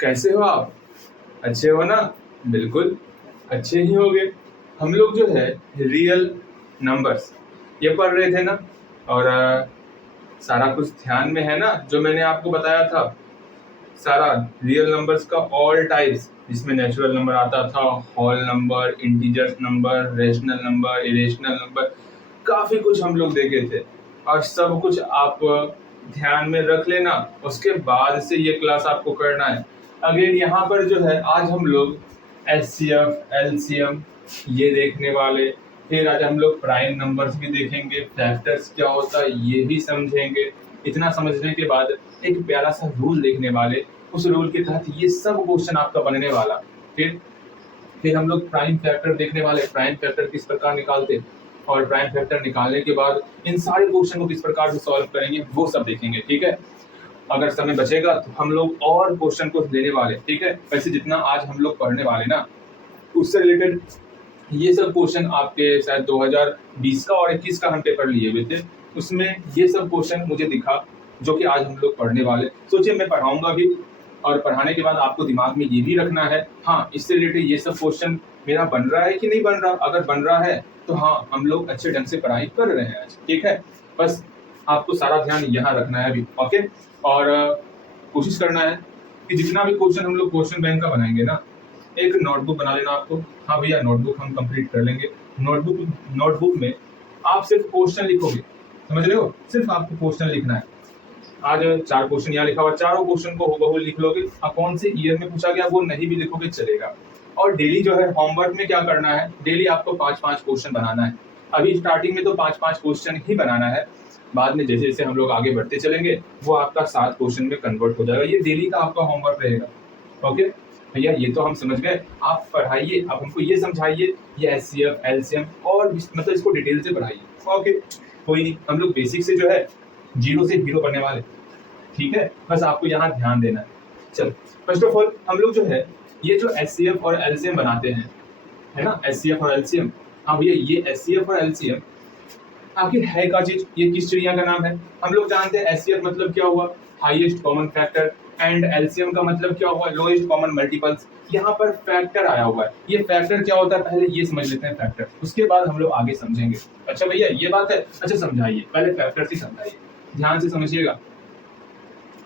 कैसे हो आप? अच्छे हो ना? बिल्कुल, अच्छे ही होंगे। हम लोग जो है रियल नंबर्स ये पढ़ रहे थे ना, और सारा कुछ ध्यान में है ना जो मैंने आपको बताया था। सारा रियल नंबर्स का ऑल टाइप्स, जिसमें नेचुरल नंबर आता था, whole number, integers number, rational number, irrational number, काफी कुछ हम लोग देखे थे। और सब कुछ आप ध्यान में रख लेना, उसके बाद से ये क्लास आपको करना है। अगेन यहाँ पर जो है आज हम लोग एचसीएफ, एलसीएम ये देखने वाले। फिर आज हम लोग प्राइम नंबर्स भी देखेंगे, फैक्टर्स क्या होता है ये भी समझेंगे। इतना समझने के बाद एक प्यारा सा रूल देखने वाले, उस रूल के तहत ये सब क्वेश्चन आपका बनने वाला। फिर हम लोग प्राइम फैक्टर देखने वाले, प्राइम फैक्टर किस प्रकार निकालते, और प्राइम फैक्टर निकालने के बाद इन सारे क्वेश्चन को किस प्रकार से सॉल्व करेंगे वो सब देखेंगे। ठीक है, अगर समय बचेगा तो हम लोग और क्वेश्चन को लेने वाले। ठीक है, वैसे जितना आज हम लोग पढ़ने वाले ना, उससे रिलेटेड ये सब क्वेश्चन आपके शायद 2020 का और 21 का हम पेपर लिए हुए थे, उसमें ये सब क्वेश्चन मुझे दिखा जो कि आज हम लोग पढ़ने वाले। सोचिए, मैं पढ़ाऊंगा भी, और पढ़ाने के बाद आपको दिमाग में ये भी रखना है, हाँ इससे रिलेटेड ये सब क्वेश्चन मेरा बन रहा है कि नहीं बन रहा। अगर बन रहा है तो हाँ हम लोग अच्छे ढंग से पढ़ाई कर रहे हैं आज। ठीक है, बस आपको सारा ध्यान यहाँ रखना है अभी। ओके, और कोशिश करना है कि जितना भी क्वेश्चन हम लोग क्वेश्चन बैंक का बनाएंगे ना, एक नोटबुक बना लेना आपको। हाँ भैया, नोटबुक हम कंप्लीट कर लेंगे। नोटबुक में आप सिर्फ क्वेश्चन लिखोगे, समझ रहे हो? सिर्फ आपको क्वेश्चन लिखना है। आज 4 क्वेश्चन यहाँ लिखा हुआ, चारों क्वेश्चन को हूबहू लिख लोगे। कौन से ईयर में पूछा गया वो नहीं भी लिखोगे चलेगा। और डेली जो है होमवर्क में क्या करना है, डेली आपको 5-5 क्वेश्चन बनाना है। अभी स्टार्टिंग में तो 5-5 क्वेश्चन ही बनाना है, बाद में जैसे जैसे हम लोग आगे बढ़ते चलेंगे वो आपका 7 क्वेश्चन में कन्वर्ट हो जाएगा। ये डेली का आपका होमवर्क रहेगा। ओके भैया, ये तो हम समझ गए। आप पढ़ाइए, आप हमको ये समझाइए, ये एचसीएफ, एलसीएम और मतलब इसको डिटेल से पढ़ाइए। ओके, कोई नहीं, हम लोग बेसिक से जो है 0 से हीरो बनने वाले। ठीक है, बस आपको यहाँ ध्यान देना है। चलो, फर्स्ट ऑफ ऑल हम लोग जो है ये जो एचसीएफ और एलसीएम बनाते हैं, है ना, एचसीएफ और एलसीएम। हाँ भैया, ये एचसीएफ और एलसीएम आखिर है क्या चीज, ये किस चिड़िया का नाम है? हम लोग जानते हैं एचसीएफ मतलब क्या हुआ, highest common factor, and LCM का मतलब क्या हुआ, लोएस्ट कॉमन मल्टीपल्स। यहाँ पर फैक्टर आया हुआ है, ये फैक्टर क्या होता है पहले ये समझ लेते हैं फैक्टर, उसके बाद हम लोग आगे समझेंगे। अच्छा भैया ये बात है, अच्छा समझाइए, पहले फैक्टर्स ही समझाइए, ध्यान से समझिएगा।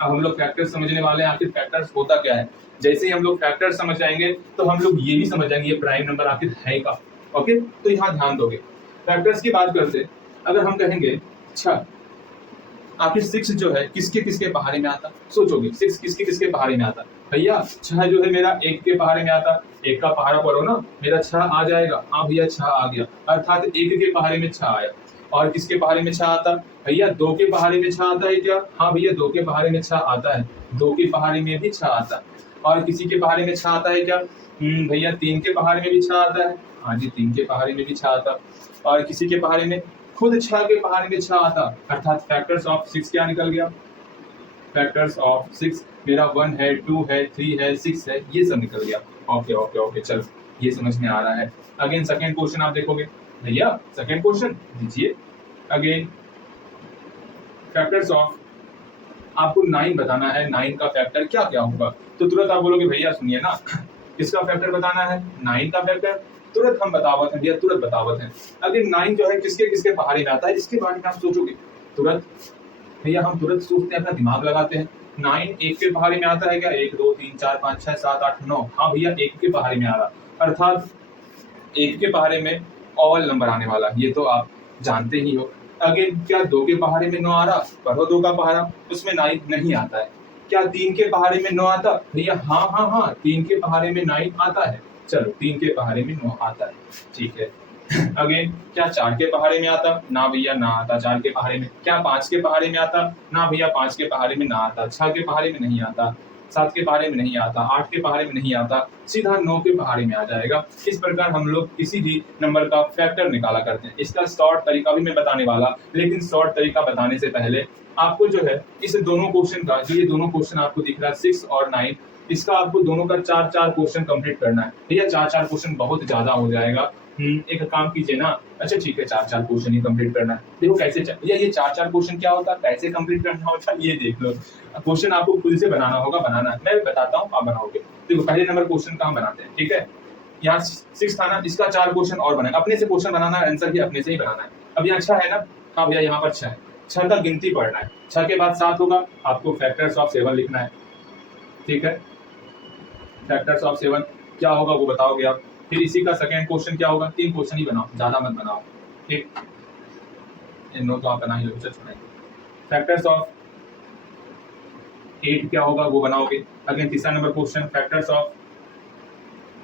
अब हम लोग फैक्टर्स समझने वाले हैं, आखिर फैक्टर्स होता क्या है। जैसे ही हम लोग फैक्टर्स समझ जाएंगे तो हम लोग ये भी समझ जाएंगे ये प्राइम नंबर आखिर है का। ओके, तो यहाँ ध्यान दोगे। फैक्टर्स की बात करते, अगर हम कहेंगे अच्छा आखिर 6 जो है किसके किसके पहाड़े में आता, सोचोगे 6 किसके किसके पहाड़े में आता। भैया 6 जो है मेरा 1 के पहाड़े में आता, 1 का पहाड़ा पढ़ो ना, मेरा 6 आ जाएगा। हाँ भैया 6 आ गया, अर्थात 1 के पहाड़े में 6 आया। और किसके पहाड़े में 6 आता, भैया 2 के पहाड़े में 6 आता है क्या? हाँ भैया 2 के पहाड़े में 6 आता है, 2 के पहाड़े में भी 6 आता है। और किसी के पहाड़े में 6 आता है क्या? भैया 3 के पहाड़े में भी 6 आता है। हाँ जी, 3 के पहाड़े में भी 6 आता। और किसी के पहाड़े में खुद 6 के पहाड़े में 6 आता, अर्थात फैक्टर्स ऑफ 6 क्या निकल गया, फैक्टर्स ऑफ 6 मेरा 1 है, 2 है, 3 है, 6 है, ये सब निकल गया। ओके ओके ओके, चलो ये समझ में आ रहा है। अगेन सेकंड क्वेश्चन आप देखोगे, भैया सेकंड क्वेश्चन दीजिए। अगेन फैक्टर्स ऑफ, आपको 9 बताना है, 9 का फैक्टर क्या क्या होगा। तो तुरंत आप बोलोगे भैया सुनिए ना, किसका फैक्टर बताना है, 9 का फैक्टर। तुरंत हम बतावत हैं भैया, तुरंत बतावत हैं। अगर 9 जो है किसके किसके पहाड़े में आता है, इसके बारे में आप सोचोगे तुरंत। भैया हम तुरंत सोचते हैं, अपना दिमाग लगाते हैं। 9 1 के पहाड़े में आता है क्या? 1 2 3 4 5 6 7 8 9। हाँ भैया 1 के पहाड़े में आ रहा, अर्थात 1 के पहाड़े में ऑल नंबर आने वाला, ये तो आप जानते ही हो। अगेन क्या 2 के पहाड़े में 9 आ रहा, पढ़ो 2 का पहाड़ा, उसमें 9 नहीं आता है। क्या 3 के पहाड़े में 9 आता? भैया हाँ हाँ हाँ, 3 के पहाड़े में 9 आता है। चलो 3 के पहाड़े में 9 आता है, ठीक है। अगेन क्या 4 के पहाड़े में आता? ना भैया ना आता 4 के पहाड़े में। क्या 5 के पहाड़े में आता? ना भैया 5 के पहाड़े में ना आता। 6 के पहाड़े में नहीं आता, 7 के पहाड़े में नहीं आता, 8 के पहाड़े में नहीं आता, सीधा 9 के पहाड़े में आ जाएगा। इस प्रकार हम लोग किसी भी नंबर का फैक्टर निकाला करते हैं। इसका शॉर्ट तरीका भी मैं बताने वाला, लेकिन शॉर्ट तरीका बताने से पहले आपको जो है इस दोनों क्वेश्चन का, जो ये दोनों क्वेश्चन आपको दिख रहा है 6 और 9, इसका आपको दोनों का 4-4 क्वेश्चन कंप्लीट करना है। भैया 4-4 क्वेश्चन बहुत ज्यादा हो जाएगा, एक काम कीजिए ना। अच्छा ठीक है, 4 क्वेश्चन ही कंप्लीट करना है। देखो कैसे भैया ये 4 क्वेश्चन क्या होता है, कैसे कंप्लीट करना होता है, ये देख लो। क्वेश्चन आपको खुद से बनाना होगा, बनाना है मैं बताता हूँ, आप बनाओगे। देखो पहले नंबर क्वेश्चन का हम बनाते हैं, ठीक है। यहाँ 6 था ना, इसका 4 क्वेश्चन और बनाए, अपने से क्वेश्चन बनाना है, आंसर भी अपने से ही बनाना है। अब यहाँ 6 है ना, हाँ भैया यहाँ पर 6 है, 6 का गिनती पढ़ना है। 6 के बाद 7 होगा, आपको फैक्टर्स ऑफ 7 लिखना है, ठीक है। फैक्टर्स ऑफ 7 क्या होगा वो बताओगे आप। फिर इसी का सेकंड क्वेश्चन क्या होगा, 3 क्वेश्चन ही बनाओ, ज्यादा मत बनाओ, ठीक। नो तो आप बना ही लो, चल। फैक्टर्स ऑफ 8 क्या होगा वो बनाओगे। अगेन तीसरा नंबर क्वेश्चन फैक्टर्स ऑफ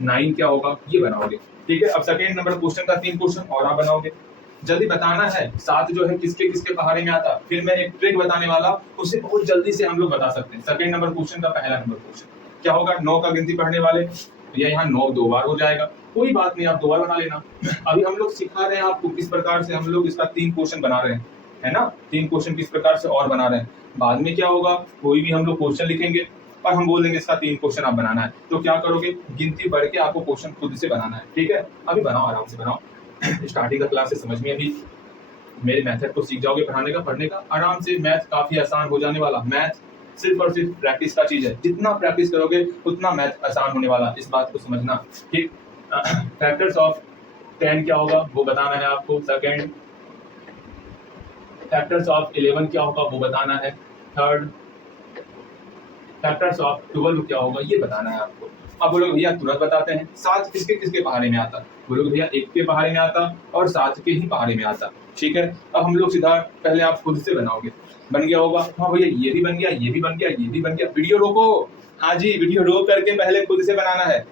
9 क्या होगा ये बनाओगे, ठीक है। अब सेकंड नंबर क्वेश्चन का 3 क्वेश्चन और आप बनाओगे। जल्दी बताना है, 7 जो है किसके किसके पहाड़े में आता। फिर मैं एक ट्रिक बताने वाला, उसे बहुत जल्दी से हम लोग बता सकते हैं। सेकंड नंबर क्वेश्चन का पहला नंबर क्वेश्चन क्या होगा, 9 का गिनती पढ़ने वाले, या यहाँ 9 2 बार हो जाएगा, कोई बात नहीं, आप 2 बार बना लेना। अभी हम लोग सिखा रहे हैं आपको किस प्रकार से हम लोग इसका 3 क्वेश्चन बना रहे हैं, है ना। 3 क्वेश्चन किस प्रकार से और बना रहे हैं। बाद में क्या होगा, कोई भी हम लोग क्वेश्चन लिखेंगे और हम बोल देंगे इसका 3 क्वेश्चन आप बनाना है, तो क्या करोगे, गिनती बढ़ के आपको क्वेश्चन खुद से बनाना है, ठीक है। अभी बनाओ, आराम से बनाओ। स्टार्टिंग का क्लास से समझ में अभी मेरे मेथड को सीख जाओगे पढ़ाने का, पढ़ने का आराम से। मैथ काफी आसान हो जाने वाला। मैथ सिर्फ और सिर्फ प्रैक्टिस का चीज है, जितना प्रैक्टिस करोगे उतना मैथ आसान होने वाला, इस बात को समझना, ठीक। फैक्टर्स ऑफ 10 क्या होगा वो बताना है आपको, सेकंड। फैक्टर्स ऑफ 11 क्या होगा वो बताना है, थर्ड। फैक्टर्स ऑफ 12 क्या होगा ये बताना है आपको। अब बोलोगे भैया तुरंत बताते हैं, 7 किसके किसके पहाड़े में आता। बोलोगे भैया 1 के पहाड़े में आता और 7 के ही पहाड़े में आता, ठीक है। अब हम लोग सीधा पहले आप खुद से बनाओगे, बन गया होगा, हाँ भैया ये भी बन गया, ये भी बन गया, ये भी बन गया। वीडियो रोको, हाँ जी वीडियो रोक करके पहले खुद से बनाना है।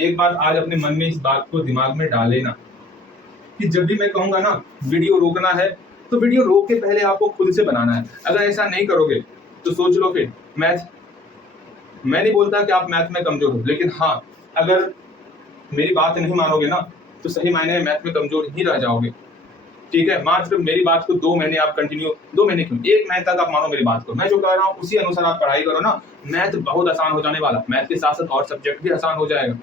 एक बात आज अपने मन में इस बात को दिमाग में डाल लेना कि जब भी मैं कहूंगा ना वीडियो रोकना है, तो वीडियो रोक के पहले आपको खुद से बनाना है। अगर ऐसा नहीं करोगे तो सोच लो, फिर मैथ, मैं नहीं बोलता कि आप मैथ में कमजोर हो, लेकिन हाँ अगर मेरी बात नहीं मानोगे ना तो सही मायने में मैथ में कमजोर ही रह जाओगे, ठीक है। मात्र मेरी बात को 2 महीने आप कंटिन्यू, 2 महीने क्यों, 1 महीने तक आप मानो मेरी बात को, मैं जो कह रहा हूँ उसी अनुसार आप पढ़ाई करो ना, मैथ बहुत आसान हो जाने वाला। मैथ के साथ साथ और सब्जेक्ट भी आसान हो जाएगा।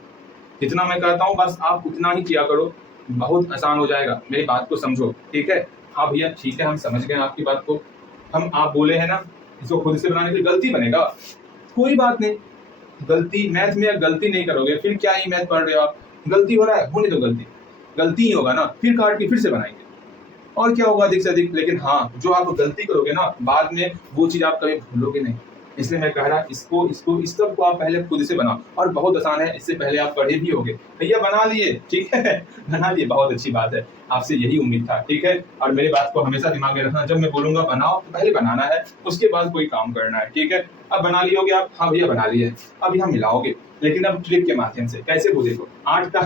जितना मैं कहता हूँ बस आप उतना ही किया करो, बहुत आसान हो जाएगा, मेरी बात को समझो, ठीक है। हाँ भैया ठीक है, हम समझ गए आपकी बात को। हम आप बोले हैं ना इसको खुद से बनाने की, गलती बनेगा, कोई बात नहीं। गलती मैथ में गलती नहीं करोगे फिर क्या ही मैथ पढ़ रहे हो आप। गलती हो रहा है, होने दो, गलती गलती ही होगा ना, फिर काट के फिर से बनाएंगे और क्या होगा अधिक से अधिक। लेकिन हाँ जो आप गलती करोगे ना बाद में वो चीज आप कभी भूलोगे नहीं। इसलिए मैं कह रहा इसको इसको इस सब को आप पहले खुद से बनाओ, और बहुत आसान है, इससे पहले आप पढ़े भी होगे। भैया बना लिए, ठीक है बना लिए, बहुत अच्छी बात है, आपसे यही उम्मीद था, ठीक है। और मेरी बात को हमेशा दिमाग में रखना, जब मैं बोलूंगा बनाओ तो पहले बनाना है, उसके बाद कोई काम करना है, ठीक है। अब बना लियोगे आप, हाँ भैया बना लिए, अब यहाँ मिलाओगे, लेकिन अब ट्रिक के माध्यम से। कैसे वो देखो 8 का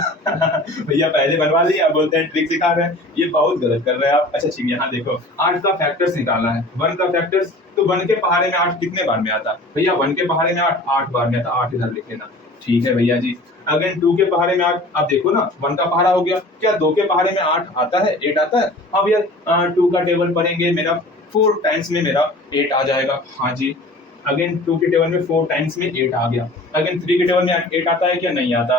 भैया पहले बनवा लिया, बोलते हैं ट्रिक सिखा रहे हैं, ये बहुत गलत कर रहे हैं आप। अच्छा ठीक है, यहाँ देखो 8 का फैक्टर्स निकालना है, 1 का फैक्टर्स, तो 1 के पहाड़े में 8 कितने बार में आता भैया, 1 के पहाड़े में 8 बार में आता, 8 इधर लिख लेना, ठीक है भैया जी। अगेन 2 के पहाड़े में 8, आप देखो ना 1 का पहाड़ा हो गया, क्या 2 के पहाड़े में 8 आता है, 8 आता है। हाँ भैया 2 का टेबल पढ़ेंगे, मेरा 4 टाइम्स में मेरा 8 आ जाएगा, हाँ जी। अगेन 2 के टेबल में 4 टाइम्स में 8 आ गया। अगेन 3 के टेबल में 8 आता है क्या, नहीं आता।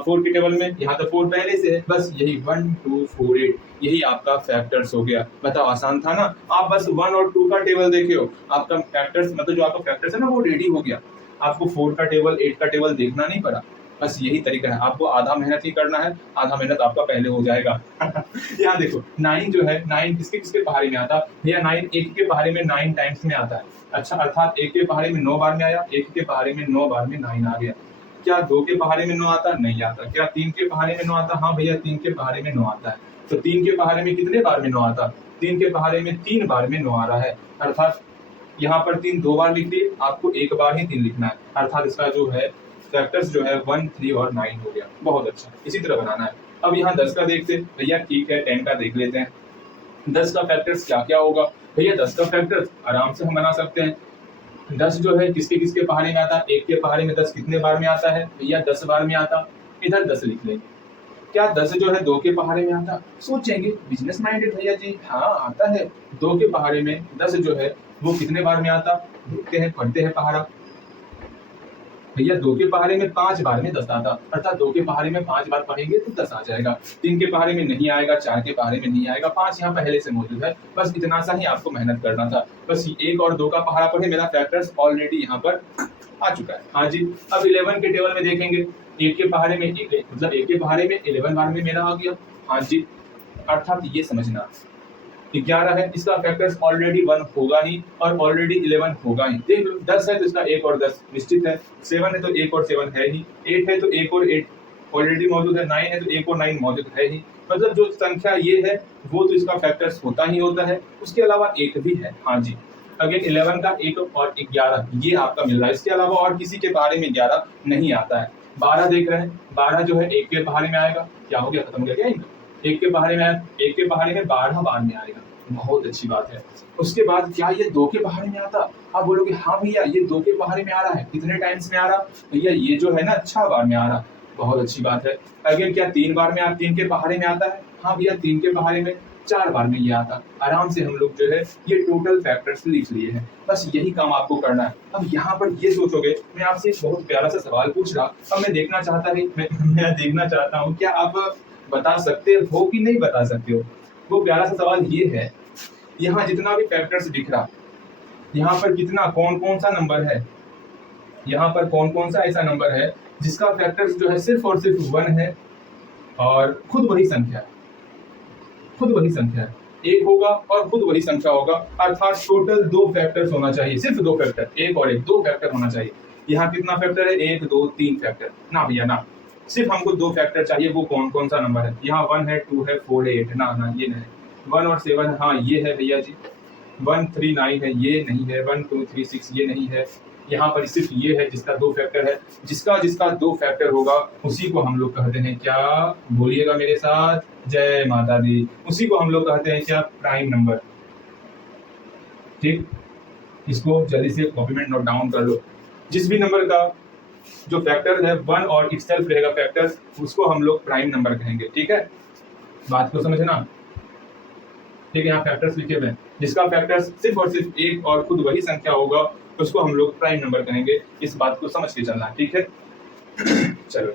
4 के टेबल में यहाँ तो 4 पहले से है, बस यही 1 2 4 8, यही आपका फैक्टर्स हो गया। बताओ आसान था ना, आप बस 1 और 2 का टेबल देखे हो, आपका फैक्टर्स मतलब जो आपका फैक्टर्स है ना वो रेडी हो गया। आपको 4 का टेबल 8 का टेबल देखना नहीं पड़ा, बस यही तरीका है। आपको आधा मेहनत ही करना है, आधा मेहनत आपका पहले हो जाएगा। यहाँ देखो 9 जो है, 9 किसके किसके पहाड़े में आता भैया, 9 1 के पहाड़े में 9 टाइम्स में आता है। अच्छा अर्थात 1 के पहाड़े में 9 बार में आया, 1 के पहाड़े में 9 बार में 9 आ गया। क्या 2 के पहाड़े में 9 आता, नहीं आता। क्या 3 के पहाड़े में 9 आता, हाँ भैया 3 के पहाड़े में 9 आता है। तो 3 के पहाड़े में कितने बार में 9 आता, 3 के पहाड़े में 3 बार में 9 आ रहा है। अर्थात यहाँ पर 3 2 बार लिख दिए, आपको 1 बार ही 3 लिखना है। अर्थात इसका जो है फैक्टर्स जो है 1 3 और 9 हो गया, बहुत अच्छा, इसी तरह बनाना है। अब यहाँ 10 का देखते भैया, ठीक है 10 का देख लेते हैं। 10 का फैक्टर्स क्या क्या होगा भैया, 10 का फैक्टर्स आराम से हम बना सकते हैं। 10 जो है किसके किसके पहाड़े में आता, 1 के पहाड़े में 10 कितने बार में आता है भैया, 10 बार में आता, इधर 10 लिख लेंगे। क्या 10 जो है 2 के पहाड़े में आता, सोचेंगे बिजनेस माइंडेड भैया जी, हाँ आता है। 2 के पहाड़े में 10 जो है वो कितने बार में आता, देखते हैं, पढ़ते हैं पहाड़ा। भैया 2 के पहाड़े में 5 बार में 10 आता, अर्थात 2 के पहाड़े में 5 बार पढ़ेंगे तो 10 आ जाएगा। 3 के पहाड़े में नहीं आएगा, 4 के पहाड़े में नहीं आएगा, 5 यहाँ पहले से मौजूद है। बस इतना सा ही आपको मेहनत करना था। बस 1 और 2 का पहाड़ा पढ़े, मेरा फैक्टर्स ऑलरेडी यहाँ पर आ चुका है। हाँ जी, अब 11 के टेबल में देखेंगे, 1 के पहाड़े में मतलब 1 के पहाड़े में 11 बार में मेरा आ गया। हाँ जी, अर्थात ये समझना 11 है, इसका फैक्टर्स ऑलरेडी 1 होगा ही और ऑलरेडी 11 होगा ही। देख लो 10 है तो इसका 1 और 10 निश्चित है, 7 है तो 1 और 7 है ही, 8 है तो 1 और 8 ऑलरेडी मौजूद है, 9 है तो 1 और 9 मौजूद है ही। मतलब जो संख्या ये है वो तो इसका फैक्टर्स होता ही होता है, उसके अलावा 1 भी है। हाँ जी, अगेन 11 का 1 और 11 ये आपका मिल रहा है, इसके अलावा और किसी के पहाड़े में 11 नहीं आता है। 12 देख रहे हैं, 12 जो है 1 के पहाड़े में आएगा, क्या हो गया, खत्म हो गया क्या? 1 के पहाड़े में 12 बार में आएगा, बहुत अच्छी बात है। उसके बाद क्या ये 2 के पहाड़े में आता? आप बोलोगे हाँ भैया ये 2 के पहाड़े में आ रहा है, कितने टाइम्स में आ रहा? भैया ये जो है ना 6 बार में आ रहा, बहुत अच्छी बात है। अगेन क्या 3 बार में 3 के पहाड़े में आता है? हाँ भैया 3 के पहाड़े में 4 बार में ये आता। आराम से हम लोग जो है ये टोटल फैक्टर्स लिख लिए हैं, बस यही काम आपको करना है। अब यहाँ पर ये सोचोगे, मैं आपसे एक बहुत प्यारा सा सवाल पूछ रहा, अब मैं देखना चाहता हूँ क्या आप बता सकते हो कि नहीं बता सकते हो। वो प्यारा सा सवाल ये है, यहाँ जितना भी फैक्टर्स दिख रहा, यहाँ पर कितना कौन कौन सा नंबर है, यहाँ पर कौन कौन सा ऐसा नंबर है जिसका फैक्टर्स जो है सिर्फ और सिर्फ 1 है और खुद वही संख्या है, खुद वही संख्या है, 1 होगा और खुद वही संख्या होगा, अर्थात टोटल 2 फैक्टर्स होना चाहिए, सिर्फ 2 फैक्टर, 1 और 1 2 फैक्टर होना चाहिए। यहाँ कितना फैक्टर है? 1 2 3 फैक्टर ना भैया ना, सिर्फ हमको 2 फैक्टर चाहिए। वो कौन कौन सा नंबर है? यहाँ 1 है, 2 है, 4 है, 8 ना ना ये नहीं, 1 और 7 हाँ ये है भैया जी, 1 3 9 है ये नहीं है, 1 2 3 6 ये नहीं है। यहाँ पर सिर्फ ये है जिसका 2 फैक्टर है, जिसका 2 फैक्टर होगा उसी को हम लोग कहते हैं क्या? बोलिएगा मेरे साथ, जय माता दी। उसी को हम लोग कहते हैं क्या? Prime number. ठीक, इसको जल्दी से कॉपी में नोट डाउन कर लो। जिस भी नंबर का जो फैक्टर है 1 और इटसेल्फ रहेगा फैक्टर, उसको हम लोग प्राइम नंबर कहेंगे। ठीक है, बात को समझना। ठीक है, यहाँ फैक्टर्स लिखे हुए हैं, जिसका फैक्टर्स सिर्फ और सिर्फ 1 और खुद वही संख्या होगा उसको हम लोग प्राइम नंबर कहेंगे। इस बात को समझ के चलना, ठीक है। चलो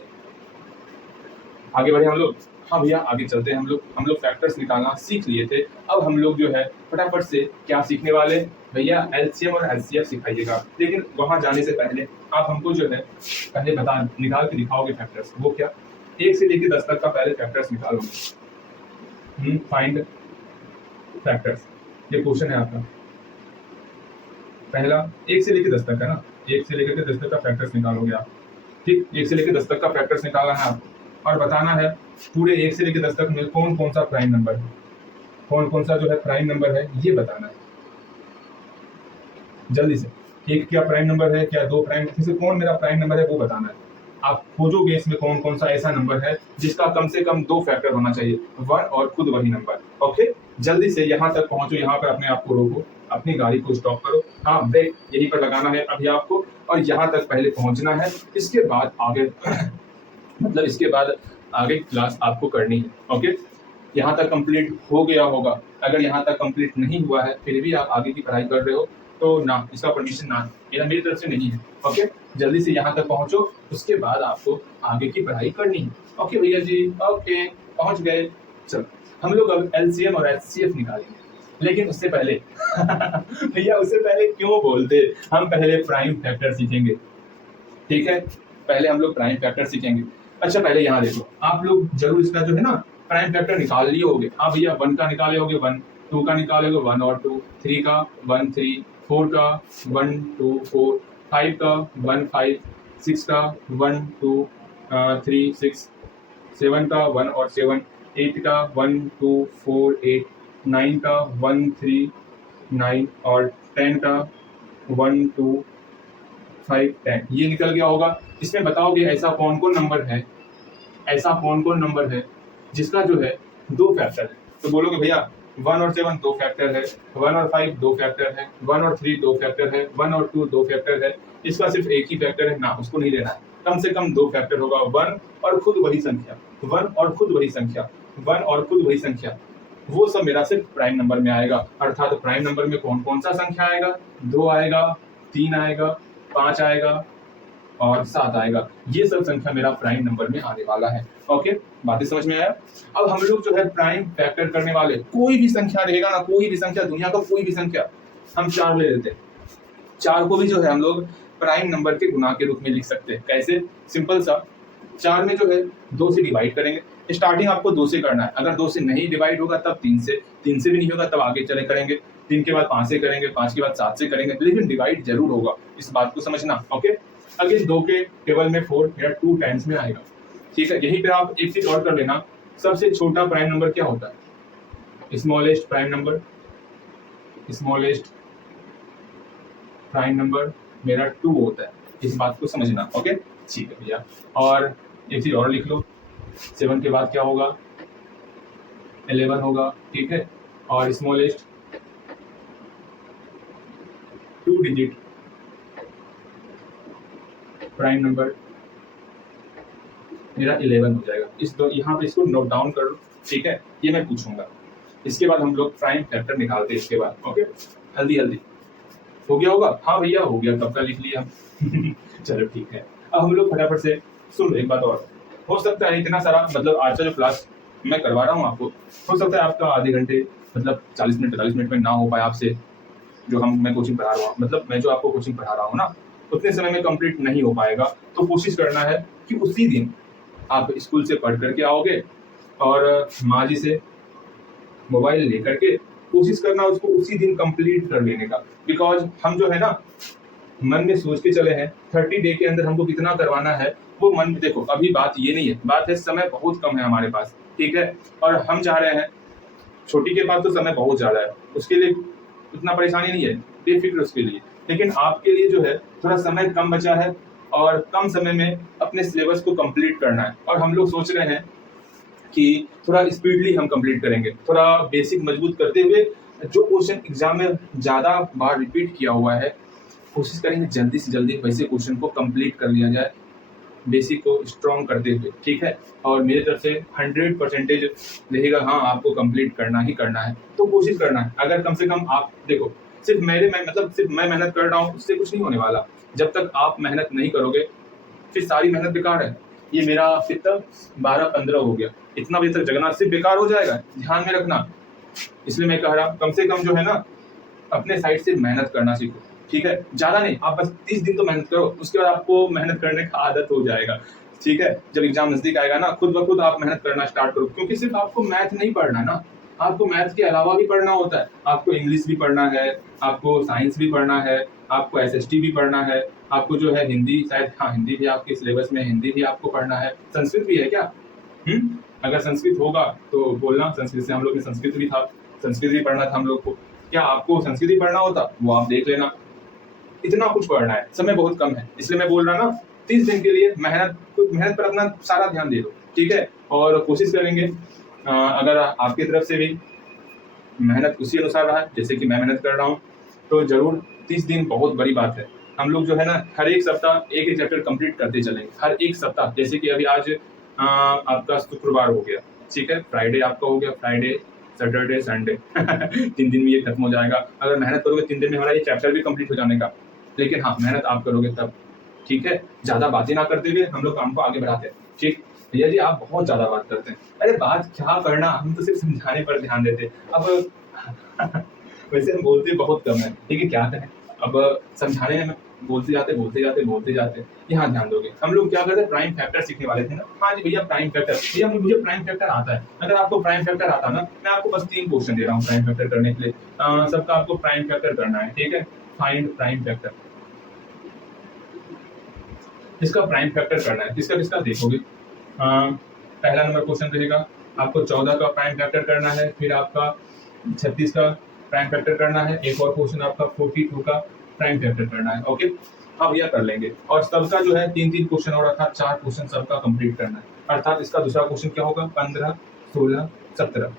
आगे बढ़े हम लोग। हाँ भैया आगे चलते हैं हम लोग फैक्टर्स निकालना सीख लिए थे। अब हम लोग जो है फटाफट से क्या सीखने वाले भैया? एलसीएम और एचसीएफ सिखाइएगा। लेकिन वहां जाने से पहले आप हमको जो है पहले निकाल के दिखाओगे फैक्टर्स। वो क्या? 1 से लेकर 10 तक का पहले फैक्टर्स निकालोगे। फाइंड फैक्टर्स, ये क्वेश्चन है आपका पहला। 1 से लेकर 10 तक है ना, 1 से लेकर के 10 तक का फैक्टर्स निकालोगे आप। ठीक, 1 से लेकर 10 तक का फैक्टर्स निकालना है आपको और बताना है पूरे 1 से लेकर 10 तक में कौन कौन सा प्राइम नंबर है, कौन कौन सा जो है प्राइम नंबर है ये बताना है जल्दी से। 1 क्या प्राइम नंबर है, क्या 2 प्राइम, से कौन मेरा प्राइम नंबर है वो बताना है। आप खोजोगे इसमें कौन कौन सा ऐसा नंबर है जिसका कम से कम 2 फैक्टर होना चाहिए, 1 और खुद वही नंबर। ओके, जल्दी से यहाँ तक पहुंचो, यहाँ पर अपने आप को रोको, अपनी गाड़ी को स्टॉप करो। हाँ, ब्रेक यहीं पर लगाना है अभी आपको और यहाँ तक पहले पहुंचना है। इसके बाद आगे मतलब इसके बाद आगे क्लास आपको करनी है। ओके, यहाँ तक कंप्लीट हो गया होगा। अगर यहाँ तक कंप्लीट नहीं हुआ है फिर भी आप आगे की पढ़ाई कर रहे हो तो ना, इसका परमिशन ना मेरी तरफ से नहीं है। ओके, जल्दी से यहाँ तक पहुँचो, उसके बाद आपको आगे की पढ़ाई करनी है। ओके भैया जी, ओके पहुँच गए। चलो हम लोग अब एलसीएम और एचसीएफ निकालेंगे, लेकिन उससे पहले भैया उससे पहले क्यों बोलते, हम पहले प्राइम फैक्टर सीखेंगे। ठीक है, पहले हम लोग प्राइम फैक्टर सीखेंगे। अच्छा पहले यहाँ देखो, आप लोग जरूर इसका जो है ना प्राइम फैक्टर निकाल लिए होगे। हाँ भैया 1 का निकाले होगे 1, 2 का निकाले होगे 1 और 2, 3 का 1 3, 4 का 1 2 4, 5 का 1 5, 6 का 1 2 3 6, 7 का 1 और 7, 8 का 1 2 4 8, 9 का 1 3 9 और 10 का 1 2 5 10, ये निकल गया होगा। इसमें बताओगे ऐसा कौन कौन नंबर है, ऐसा कौन कौन नंबर है जिसका जो है 2 फैक्टर है। तो बोलोगे भैया 1 और 7 2 फैक्टर है, 1 और 5 2 फैक्टर है, 1 और 3 2 फैक्टर है, 1 और 2 2 फैक्टर है। इसका सिर्फ एक ही फैक्टर है ना, उसको नहीं लेना है, कम से कम 2 फैक्टर होगा। 1 और खुद वही संख्या, 1 और खुद वही संख्या, 1 और खुद वही संख्या, वो सब मेरा सिर्फ प्राइम नंबर में आएगा। अर्थात प्राइम नंबर में कौन कौन सा संख्या आएगा? 2 आएगा, 3 आएगा, 5 आएगा और 7 आएगा। ये सब संख्या मेरा प्राइम नंबर में आने वाला है। ओके, बातें समझ में आया? अब हम लोग जो है प्राइम फैक्टर करने वाले, कोई भी संख्या रहेगा ना, कोई भी संख्या, दुनिया का कोई भी संख्या, हम 4 ले लेते हैं। 4 को भी जो है हम लोग प्राइम नंबर के गुना के रूप में लिख सकते हैं। कैसे? सिंपल सा, 4 में जो है 2 से डिवाइड करेंगे। स्टार्टिंग आपको 2 से करना है, अगर 2 से नहीं डिवाइड होगा तब 3 से, 3 से भी नहीं होगा तब आगे चले करेंगे, 3 के बाद 5 से करेंगे, 5 के बाद 7 से करेंगे, लेकिन डिवाइड जरूर होगा, इस बात को समझना। ओके, अगेन 2 के टेबल में 4 मेरा 2 टाइम्स में आएगा। ठीक है, यहीं पे आप एक चीज और कर लेना, सबसे छोटा प्राइम नंबर क्या होता है? Smallest prime number. Smallest prime number मेरा 2 होता है, इस बात को समझना। ओके, ठीक है भैया। और एक चीज और लिख लो, 7 के बाद क्या होगा? 11 होगा। ठीक है, और स्मॉलेस्ट 2 डिजिट प्राइम नंबर मेरा 11 हो जाएगा। इस दो यहाँ पे इसको नोट डाउन कर लो। ठीक है, ये मैं पूछूंगा। इसके बाद हम लोग प्राइम फैक्टर निकालते हैं इसके बाद। ओके, हल्दी हल्दी हो गया होगा? हाँ भैया हो गया, कब का लिख लिया। चलो ठीक है, अब हम लोग फटाफट से सुन लो एक बात और। हो सकता है इतना सारा, मतलब आज का जो क्लास मैं करवा रहा हूँ आपको, हो सकता है आपका आधे घंटे, मतलब 40 मिनट 45 मिनट में ना हो पाए आपसे, जो मैं कोचिंग पढ़ा रहा हूँ, मतलब मैं जो आपको कोचिंग पढ़ा रहा हूँ ना, उतने समय में कंप्लीट नहीं हो पाएगा। तो कोशिश करना है कि उसी दिन आप स्कूल से पढ़ करके आओगे और माँ जी से मोबाइल लेकर के कोशिश करना उसको उसी दिन कंप्लीट कर लेने का। बिकॉज हम जो है ना मन में सोच के चले हैं 30 डे के अंदर हमको कितना करवाना है, वो मन में देखो, अभी बात ये नहीं है, बात है समय बहुत कम है हमारे पास। ठीक है, और हम चाह रहे हैं, छोटी के पास तो समय बहुत ज्यादा है, उसके लिए उतना परेशानी नहीं है, बेफिक्र उसके लिए। लेकिन आपके लिए जो है थोड़ा समय कम बचा है और कम समय में अपने सिलेबस को कंप्लीट करना है। और हम लोग सोच रहे हैं कि थोड़ा स्पीडली हम कंप्लीट करेंगे, थोड़ा बेसिक मजबूत करते हुए, जो क्वेश्चन एग्जाम में ज्यादा बार रिपीट किया हुआ है, कोशिश करेंगे जल्दी से जल्दी वैसे क्वेश्चन को कंप्लीट कर लिया जाए, बेसिक को स्ट्रॉन्ग करते हुए। ठीक है, और मेरी तरफ से 100% रहेगा, हाँ आपको कंप्लीट करना ही करना है, तो कोशिश करना है। अगर कम से कम आप देखो, सिर्फ मैं मेहनत कर रहा हूँ, उससे कुछ नहीं होने वाला। जब तक आप मेहनत नहीं करोगे फिर सारी मेहनत बेकार है। ये मेरा कितना 12-15 हो गया, इतना बजे तक जगना सिर्फ बेकार हो जाएगा, ध्यान में रखना। इसलिए मैं कह रहा हूँ कम से कम जो है ना अपने साइड से मेहनत करना सीखो। ठीक है, ज्यादा नहीं, आप बस 30 दिन तो मेहनत करो, उसके बाद आपको मेहनत करने का आदत हो जाएगा। ठीक है, जब एग्जाम नजदीक आएगा ना, खुद ब खुद आप मेहनत करना स्टार्ट करो, क्योंकि सिर्फ आपको मैथ नहीं पढ़ना ना, आपको मैथ के अलावा भी पढ़ना होता है। आपको इंग्लिश भी पढ़ना है, आपको साइंस भी पढ़ना है, आपको SST भी पढ़ना है, आपको जो है हिंदी, शायद हाँ हिंदी भी आपके सिलेबस में, हिंदी भी आपको पढ़ना है। संस्कृत भी है क्या? अगर संस्कृत होगा तो बोलना, संस्कृत से हम लोग में संस्कृत भी था, संस्कृत भी पढ़ना था हम लोग को। क्या आपको संस्कृत भी पढ़ना होता? वो आप देख लेना। इतना कुछ पढ़ना है, समय बहुत कम है, इसलिए मैं बोल रहा ना 30 दिन के लिए मेहनत पर अपना सारा ध्यान दे दो। ठीक है, और कोशिश करेंगे अगर आपकी तरफ से भी मेहनत उसी अनुसार रहा जैसे कि मैं मेहनत कर रहा हूँ, तो जरूर 30 दिन बहुत बड़ी बात है। हम लोग जो है ना हर एक सप्ताह एक चैप्टर कंप्लीट करते चलेंगे, हर एक सप्ताह। जैसे कि अभी आज आपका शुक्रवार हो गया, ठीक है, फ्राइडे आपका हो गया, फ्राइडे सैटरडे संडे 3 दिन में ये खत्म हो जाएगा। अगर मेहनत करोगे 3 दिन में हमारा ये चैप्टर भी कंप्लीट हो जाने का। लेकिन हाँ, मेहनत आप करोगे तब। ठीक है, ज्यादा बातें ना करते हुए हम लोग काम को आगे बढ़ाते हैं। ठीक भैया जी, आप बहुत ज्यादा बात करते हैं। अरे बात क्या करना, हम तो सिर्फ समझाने पर ध्यान देते। अब वैसे हम बोलते बहुत कम है, ठीक है, क्या करें, अब समझाने में बोलते जाते यहाँ ध्यान दोगे। हम लोग क्या करते हैं, प्राइम फैक्टर सीखने वाले थे ना। हाँ जी भैया, प्राइम फैक्टर, भैया मुझे प्राइम फैक्टर आता है। अगर आपको प्राइम फैक्टर आता ना, मैं आपको बस 3 क्वेश्चन दे रहा हूँ प्राइम फैक्टर करने के लिए। सबका आपको प्राइम फैक्टर करना है। ठीक है, फाइंड प्राइम फैक्टर, इसका प्राइम फैक्टर करना है। किसका किसका देखोगे। पहला नंबर क्वेश्चन रहेगा, आपको 14 का प्राइम फैक्टर करना है, फिर आपका 36 का प्राइम फैक्टर करना है, एक और क्वेश्चन आपका 42 का प्राइम फैक्टर करना है। ओके, हाँ भैया कर लेंगे। और सबका जो है 3-3 क्वेश्चन और अर्थात 4 क्वेश्चन सबका कंप्लीट करना है। अर्थात इसका दूसरा क्वेश्चन क्या होगा, 15, 16, 17,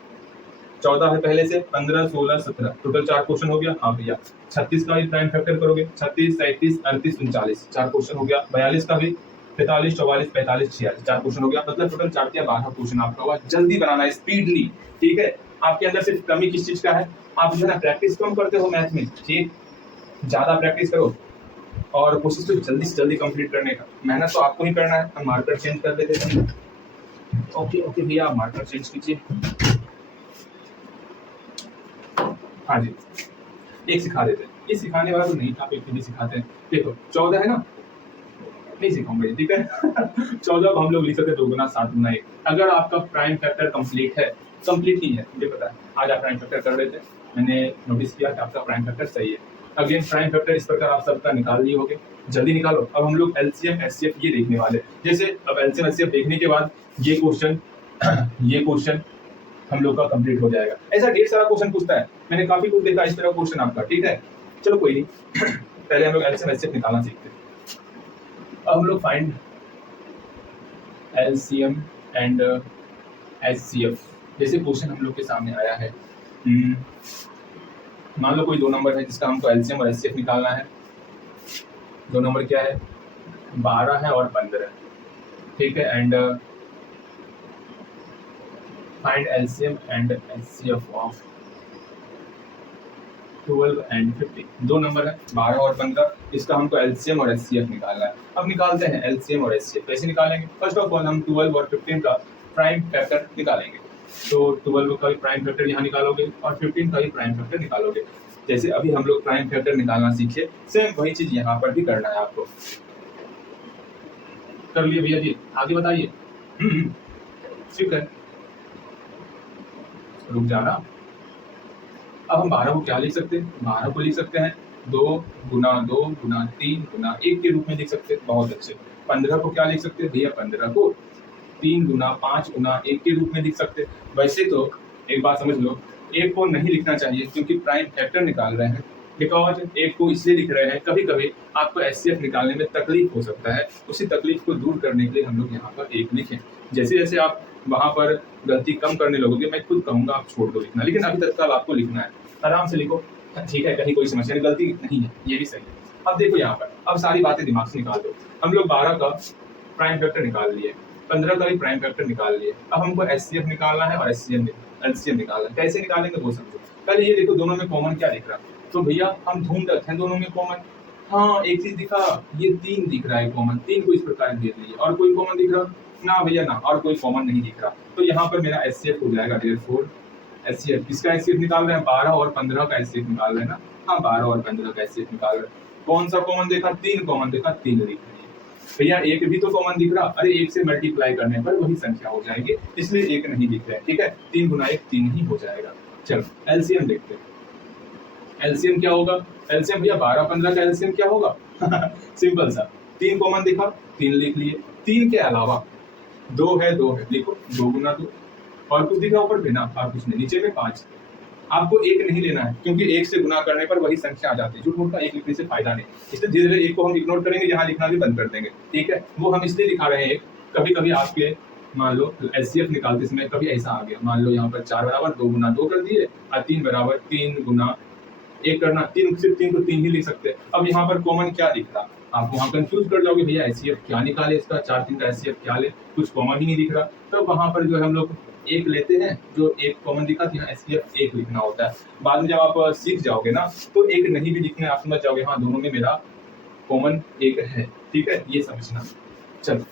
14 है पहले से, 15, 16, 17, टोटल 4 क्वेश्चन हो गया। हाँ भैया, 36 का भी प्राइम फैक्टर करोगे, 36, 37, 38, 39, 4 क्वेश्चन हो गया। 42 का भी, 43, 44, 45, 46, 4 क्वेश्चन हो गया। मतलब टोटल 4 या 12 क्वेश्चन आपका हुआ। जल्दी बनाना है, स्पीडली। ठीक है, आपके अंदर सिर्फ कमी किस चीज का है, आप जो है ना प्रैक्टिस कम करते हो मैथ में। ठीक, ज्यादा प्रैक्टिस करो, और कोशिश तो जल्दी से जल्दी कंप्लीट करने का, मेहनत तो आपको ही करना है। हम मार्कर चेंज कर देते हैं। ओके ओके भैया, आप मार्कर चेंज कीजिए। हाँ जी, एक सिखा देते हैं, ये सिखाने वाला तो नहीं, आप एक भी सिखाते हैं। देखो 14 है ना, नहीं सिखाऊंगा ये, ठीक है। 14 को हम लोग लिख सकते हैं 2 गुना 7 गुना 1। अगर आपका प्राइम फैक्टर कंप्लीट है, कंप्लीट नहीं है मुझे पता है, आज आप प्राइम फैक्टर कर रहे थे, मैंने नोटिस किया कि आपका प्राइम फैक्टर सही है। अगेन प्राइम फैक्टर इस प्रकार आप सबका निकाल लिए होगे, जल्दी निकालो। अब हम लोग एलसीएम एचसीएफ ये देखने वाले, जैसे अब एलसीएम एचसीएफ देखने के बाद ये क्वेश्चन ये क्वेश्चन हम लोग का कंप्लीट हो जाएगा। ऐसा ढेर सारा क्वेश्चन पूछता है, मैंने काफी कुछ देखा इस तरह क्वेश्चन आपका, ठीक है। चलो कोई नहीं, पहले हम लोग एलसीएम एचसीएफ निकालना सीखते हैं। अब हम लोग फाइंड एलसीएम एंड एचसीएफ, जैसे क्वेश्चन हम लोग के सामने आया है। मान लो कोई 2 नंबर है जिसका हमको एलसीएम और एचसीएफ निकालना है। 2 नंबर क्या है, 12 है और 15, ठीक है। And find LCM and HCF of 12 and 15। 2 number है 12 और 15, इसका हमको एलसीएम और एचसीएफ निकालना है। अब निकालते हैं एलसीएम और एचसीएफ, कैसे निकालेंगे। फर्स्ट ऑफ ऑल हम 12 और 15 का प्राइम फैक्टर निकालेंगे। तो 12 का भी प्राइम फैक्टर यहाँ निकालोगे और 15 का भी प्राइम फैक्टर निकालोगे। जैसे अभी हम लोग प्राइम फैक्टर निकालना सीखे, सेम वही चीज यहाँ पर भी करना है आपको। कर लिए भैया जी, आगे बताइए। ठीक है, रुक जाना। अब हम 12 को क्या लिख सकते हैं, 12 को लिख सकते हैं 2 गुना 2 गुना 3 गुना 1 के रूप में लिख सकते हैं, बहुत अच्छे। 15 को क्या लिख सकते हैं भैया, 15 को 3 गुना 5 गुना 1 के रूप में लिख सकते हैं। वैसे तो एक बात समझ लो, 1 को नहीं लिखना चाहिए क्योंकि प्राइम फैक्टर निकाल रहे हैं, बिकॉज 1 को इसलिए लिख रहे हैं कभी कभी आपको एचसीएफ निकालने में तकलीफ हो सकता है, उसी तकलीफ को दूर करने के लिए हम लोग यहाँ पर 1 लिखें। जैसे जैसे आप वहाँ पर गलती कम करने लगोगे, मैं खुद कहूँगा आप छोड़ दो लिखना, लेकिन अभी तत्काल आपको लिखना है, आराम से लिखो, ठीक है। कहीं कोई समस्या नहीं, गलती नहीं है, ये भी सही है। अब देखो यहाँ पर, अब सारी बातें दिमाग से निकाल दो। हम लोग 12 का प्राइम फैक्टर निकाल लिए, 15 का भी प्राइम फैक्टर निकाल लिए। अब हमको एचसीएफ निकालना है और एलसीएम निकालना है। कैसे निकालेंगे वो समझो। पहले ये देखो दोनों में कॉमन क्या दिख रहा है, तो भैया हम ढूंढ रखे हैं दोनों में कॉमन। हाँ एक चीज दिखा, ये 3 दिख रहा है कॉमन, 3 को इस प्रकार दे दीजिए। और कोई कॉमन दिख रहा ना भैया ना, और कोई कॉमन नहीं दिख रहा, तो यहाँ पर मेरा एचसीएफ हो जाएगा। देयरफॉर एचसीएफ, किसका एचसीएफ निकाल रहे हैं, 12 और 15 का एचसीएफ निकाल रहे हैं ना। हाँ 12 और 15 का एचसीएफ निकाल रहे हैं। कौन सा कॉमन देखा, 3 कॉमन देखा, 3 दिख रही है भैया। 1 भी तो कॉमन दिख रहा, अरे 1 से मल्टीप्लाई करने पर वही संख्या हो जाएगी, इसलिए 1 नहीं दिख रहा है, ठीक है। 3 गुना 1 3 ही हो जाएगा। चलो एलसीएम देखते हैं। एलसीएम क्या होगा, एलसीएम भैया 12 15 का एलसीएम क्या होगा। सिंपल सा, 3 कॉमन दिखा 3 लिख लिए, 3 के अलावा 2 है लिखो, 2 गुना 2, और कुछ दिख रहा ऊपर बिना, और कुछ नहीं, नीचे में 5। आपको 1 नहीं लेना है क्योंकि 1 से गुना करने पर वही संख्या आ जाती है, झूठ मूठ का 1 लिखने से फायदा नहीं, इसलिए धीरे धीरे 1 को हम इग्नोर करेंगे, यहाँ लिखना भी बंद कर देंगे, ठीक है। वो हम इसलिए दिखा रहे हैं 1, कभी कभी आपके मान लो एचसीएफ निकालते समय कभी ऐसा आ गया, मान लो यहाँ पर 4 बराबर 2 गुना 2 कर दिए, और 3 बराबर 3 गुना 1 करना, 3 सिर्फ 3 को 3 ही लिख सकते हैं। अब यहाँ पर कॉमन क्या दिख रहा, आप वहाँ कंफ्यूज कर जाओगे, भैया एचसीएफ क्या निकाले इसका, 4 3 का एचसीएफ क्या ले, कुछ कॉमन ही नहीं दिख रहा। तो वहाँ पर जो है हम लोग 1 लेते हैं, जो 1 कॉमन दिखा, यहाँ एचसीएफ 1 लिखना होता है। बाद में जब आप सीख जाओगे ना, तो 1 नहीं भी लिखना है, आप समझ जाओगे हाँ दोनों में मेरा कॉमन 1 है, ठीक है, ये समझना। चलो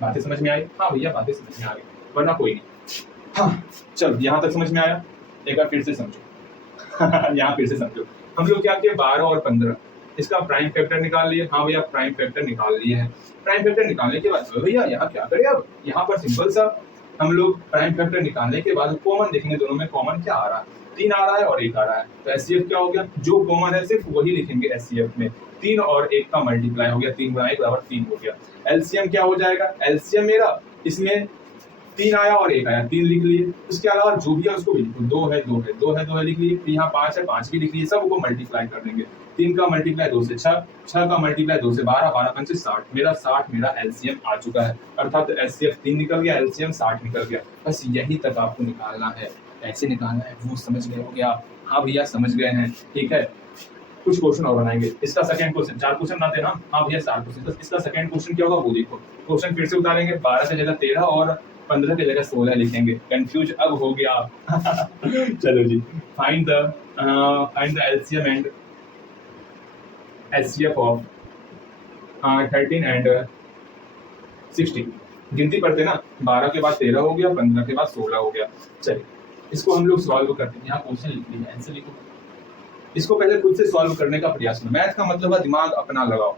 बातें समझ में आई, हाँ भैया बातें समझ में आ गई, वरना कोई नहीं। हाँ चलो यहाँ तक समझ में आया, एक बार फिर से समझो। यहाँ फिर से समझो, हम लोग क्या किए, 12 और 15 इसका प्राइम फैक्टर निकाल लिए। हाँ भैया प्राइम फैक्टर निकाल लिए हैं। प्राइम फैक्टर निकालने के बाद भैया यहाँ क्या करें, अब यहाँ पर सिंपल सा हम लोग प्राइम फैक्टर निकालने के बाद कॉमन देखेंगे, दोनों में कॉमन क्या आ रहा है, 3 आ रहा है और 1 आ रहा है, तो एचसीएफ क्या हो गया, जो कॉमन है सिर्फ वही लिखेंगे एचसीएफ में। 3 और 1 का मल्टीप्लाई हो गया, 3 गुना 1 बराबर 3 हो गया। एलसीएम क्या हो जाएगा, एलसीएम मेरा इसमें 3 आया और 1 आया, 3 लिख लिए। उसके अलावा जो भी है उसको भी लिखो, 2 है लिख लिए, यहाँ 5 है 5 भी लिख लिए, सबको मल्टीप्लाई कर देंगे। 3 का मल्टीप्लाई 2 से 6, 6 का मल्टीप्लाई 2 से 12, 12 5 से 60, मेरा 60 मेरा एलसीएम आ चुका है, अर्थात एचसीएफ 3 निकल गया, एलसीएम 60 निकल गया। बस यही तक आपको निकालना है, ऐसे निकालना है, वो समझ गए हो गया। हाँ भैया समझ गए हैं, ठीक है। कुछ क्वेश्चन और बनाएंगे, इसका सेकंड क्वेश्चन, 4 क्वेश्चन बनाते हैं ना, हाँ भैया 4 क्वेश्चन, इसका सेकंड क्वेश्चन क्या होगा वो देखो। क्वेश्चन फिर से उतारेंगे, 12 की जगह 13 और 15 की जगह 16 लिखेंगे, कंफ्यूज अब हो गया। चलो जी, find the LCM and HCF of 13 and 60। गिनती पढ़ते ना, 12 के बाद 13 हो गया, 15 के बाद 16 हो गया। चलिए इसको हम लोग सॉल्व करते हैं। यहाँ क्वेश्चन लिख लिया, आंसर लिखो। इसको पहले खुद से सॉल्व करने का प्रयास करो। मैथ का मतलब है दिमाग अपना लगाओ।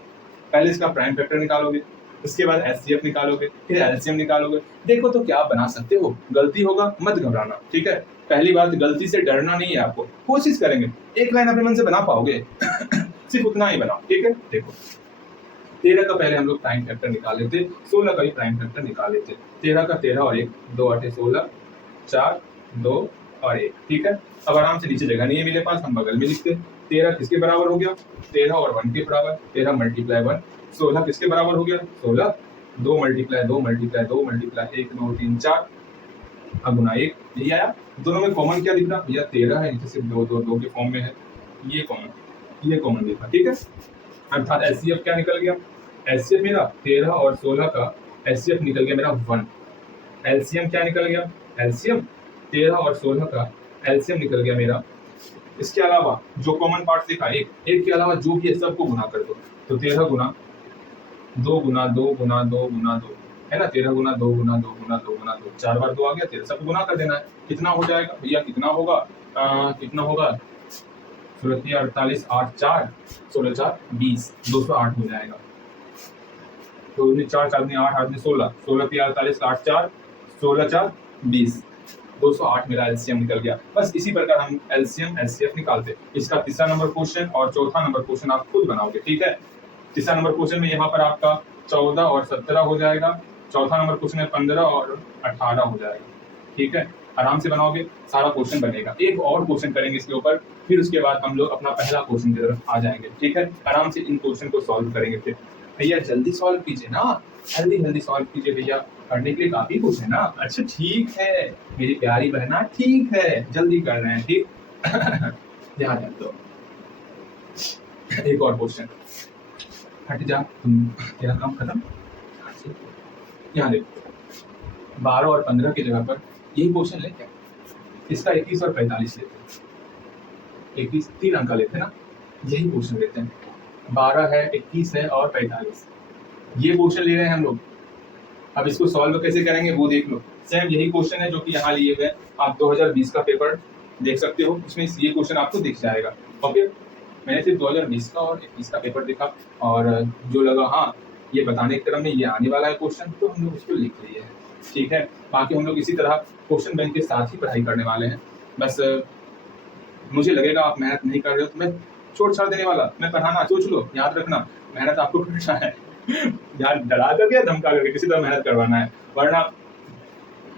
पहले इसका प्राइम फैक्टर निकालोगे, उसके बाद HCF निकालोगे, फिर LCM निकालोगे। देखो तो क्या बना सकते हो। गलती होगा मत घबराना, ठीक है। पहली बात, गलती से डरना नहीं है आपको, कोशिश करेंगे। एक लाइन अपने मन से बना पाओगे सिर्फ उतना ही बनाओ, ठीक है। देखो 13 का पहले हम लोग प्राइम फैक्टर निकाल लेते, 16 का भी प्राइम फैक्टर निकाल लेते। 13 का 13 और 1, 2 8 16, 4 2 और 1, ठीक है। अब आराम से, नीचे जगह नहीं है मेरे पास, हम बगल में लिखते। 13 किसके बराबर हो गया? 13 और 1 के बराबर। 13 मल्टीप्लाई 1। 16 किसके बराबर हो गया? 16 2 मल्टीप्लाई 2 मल्टीप्लाई 2 मल्टीप्लाई 1 2 3 4 अब गुना 1, यही आया। दोनों में कॉमन क्या दिख रहा भैया? 13 है, नीचे सिर्फ 2 2 2 के फॉर्म में है, ये कॉमन दिख रहा, ठीक है। अर्थात HCF क्या निकल गया? HCF मेरा 13 और 16 का HCF निकल गया मेरा 1। LCM क्या निकल गया? LCM 13 और 16 का LCM निकल गया मेरा। इसके अलावा जो कॉमन पार्ट देखा, एक के अलावा जो भी है सबको गुना कर दो। तो 13 गुना 2 गुना 2 गुना 2 गुना 2 है ना, 13 गुना 2 गुना 2 गुना 2 गुना 2, 4 बार 2 आ गया, 13 सबको गुना कर देना है। कितना हो जाएगा भैया? कितना होगा? कितना होगा? 16 48 8 4 16 4 20, 208 हो जाएगा। तो 4 4 8 8 16, 16 48 8 4 16 4 20, 208 मेरा LCM निकल गया। बस इसी प्रकार हम LCM HCF निकालते। इसका तीसरा नंबर क्वेश्चन और चौथा नंबर क्वेश्चन आप खुद बनाओगे, ठीक है। तीसरा नंबर क्वेश्चन में यहाँ पर आपका 14 और 17 हो जाएगा। चौथा नंबर क्वेश्चन में 15 और 18 हो जाएगा, ठीक है। आराम से बनाओगे, सारा क्वेश्चन बनेगा। एक और क्वेश्चन करेंगे इसके ऊपर, फिर उसके बाद हम लोग अपना पहला क्वेश्चन की तरफ आ जाएंगे, ठीक है। आराम से इन क्वेश्चन को सॉल्व करेंगे। फिर भैया जल्दी सॉल्व कीजिए ना, जल्दी सॉल्व कीजिए भैया, पढ़ने के लिए काफी कुछ है ना। अच्छा ठीक है मेरी प्यारी बहना, ठीक है जल्दी कर रहे हैं, ठीक ध्यान दो। एक और क्वेश्चन, हट जा तुम, तेरा काम खत्म। यहाँ देखो 12 और 15 की जगह पर यही क्वेश्चन ले क्या, इसका 21 और 45 लेते, 21 3 अंक लेते ना, यही क्वेश्चन लेते हैं। 12 है, 21 है और 45, ये क्वेश्चन ले रहे हैं हम लोग। अब इसको सॉल्व कैसे करेंगे वो देख लो। सेम यही क्वेश्चन है जो कि यहाँ लिए हुए। आप 2020 का पेपर देख सकते हो, उसमें ये क्वेश्चन आपको दिख जाएगा। ओके, मैंने सिर्फ 2020 का और 21 का पेपर देखा और जो लगा हाँ ये बताने के क्रम में ये आने वाला है क्वेश्चन, तो हम लोग उसको लिख लिए हैं, ठीक है। बाकी हम लोग इसी तरह क्वेश्चन बैंक के साथ ही पढ़ाई करने वाले हैं। बस मुझे लगेगा आप मेहनत नहीं कर रहे हो तो मैं छोड़ छाड़ देने वाला, मैं पढ़ाना सोच लो, याद रखना मेहनत आपको करना है यार, डरा करके या धमका करके किसी तरह मेहनत करवाना है, वरना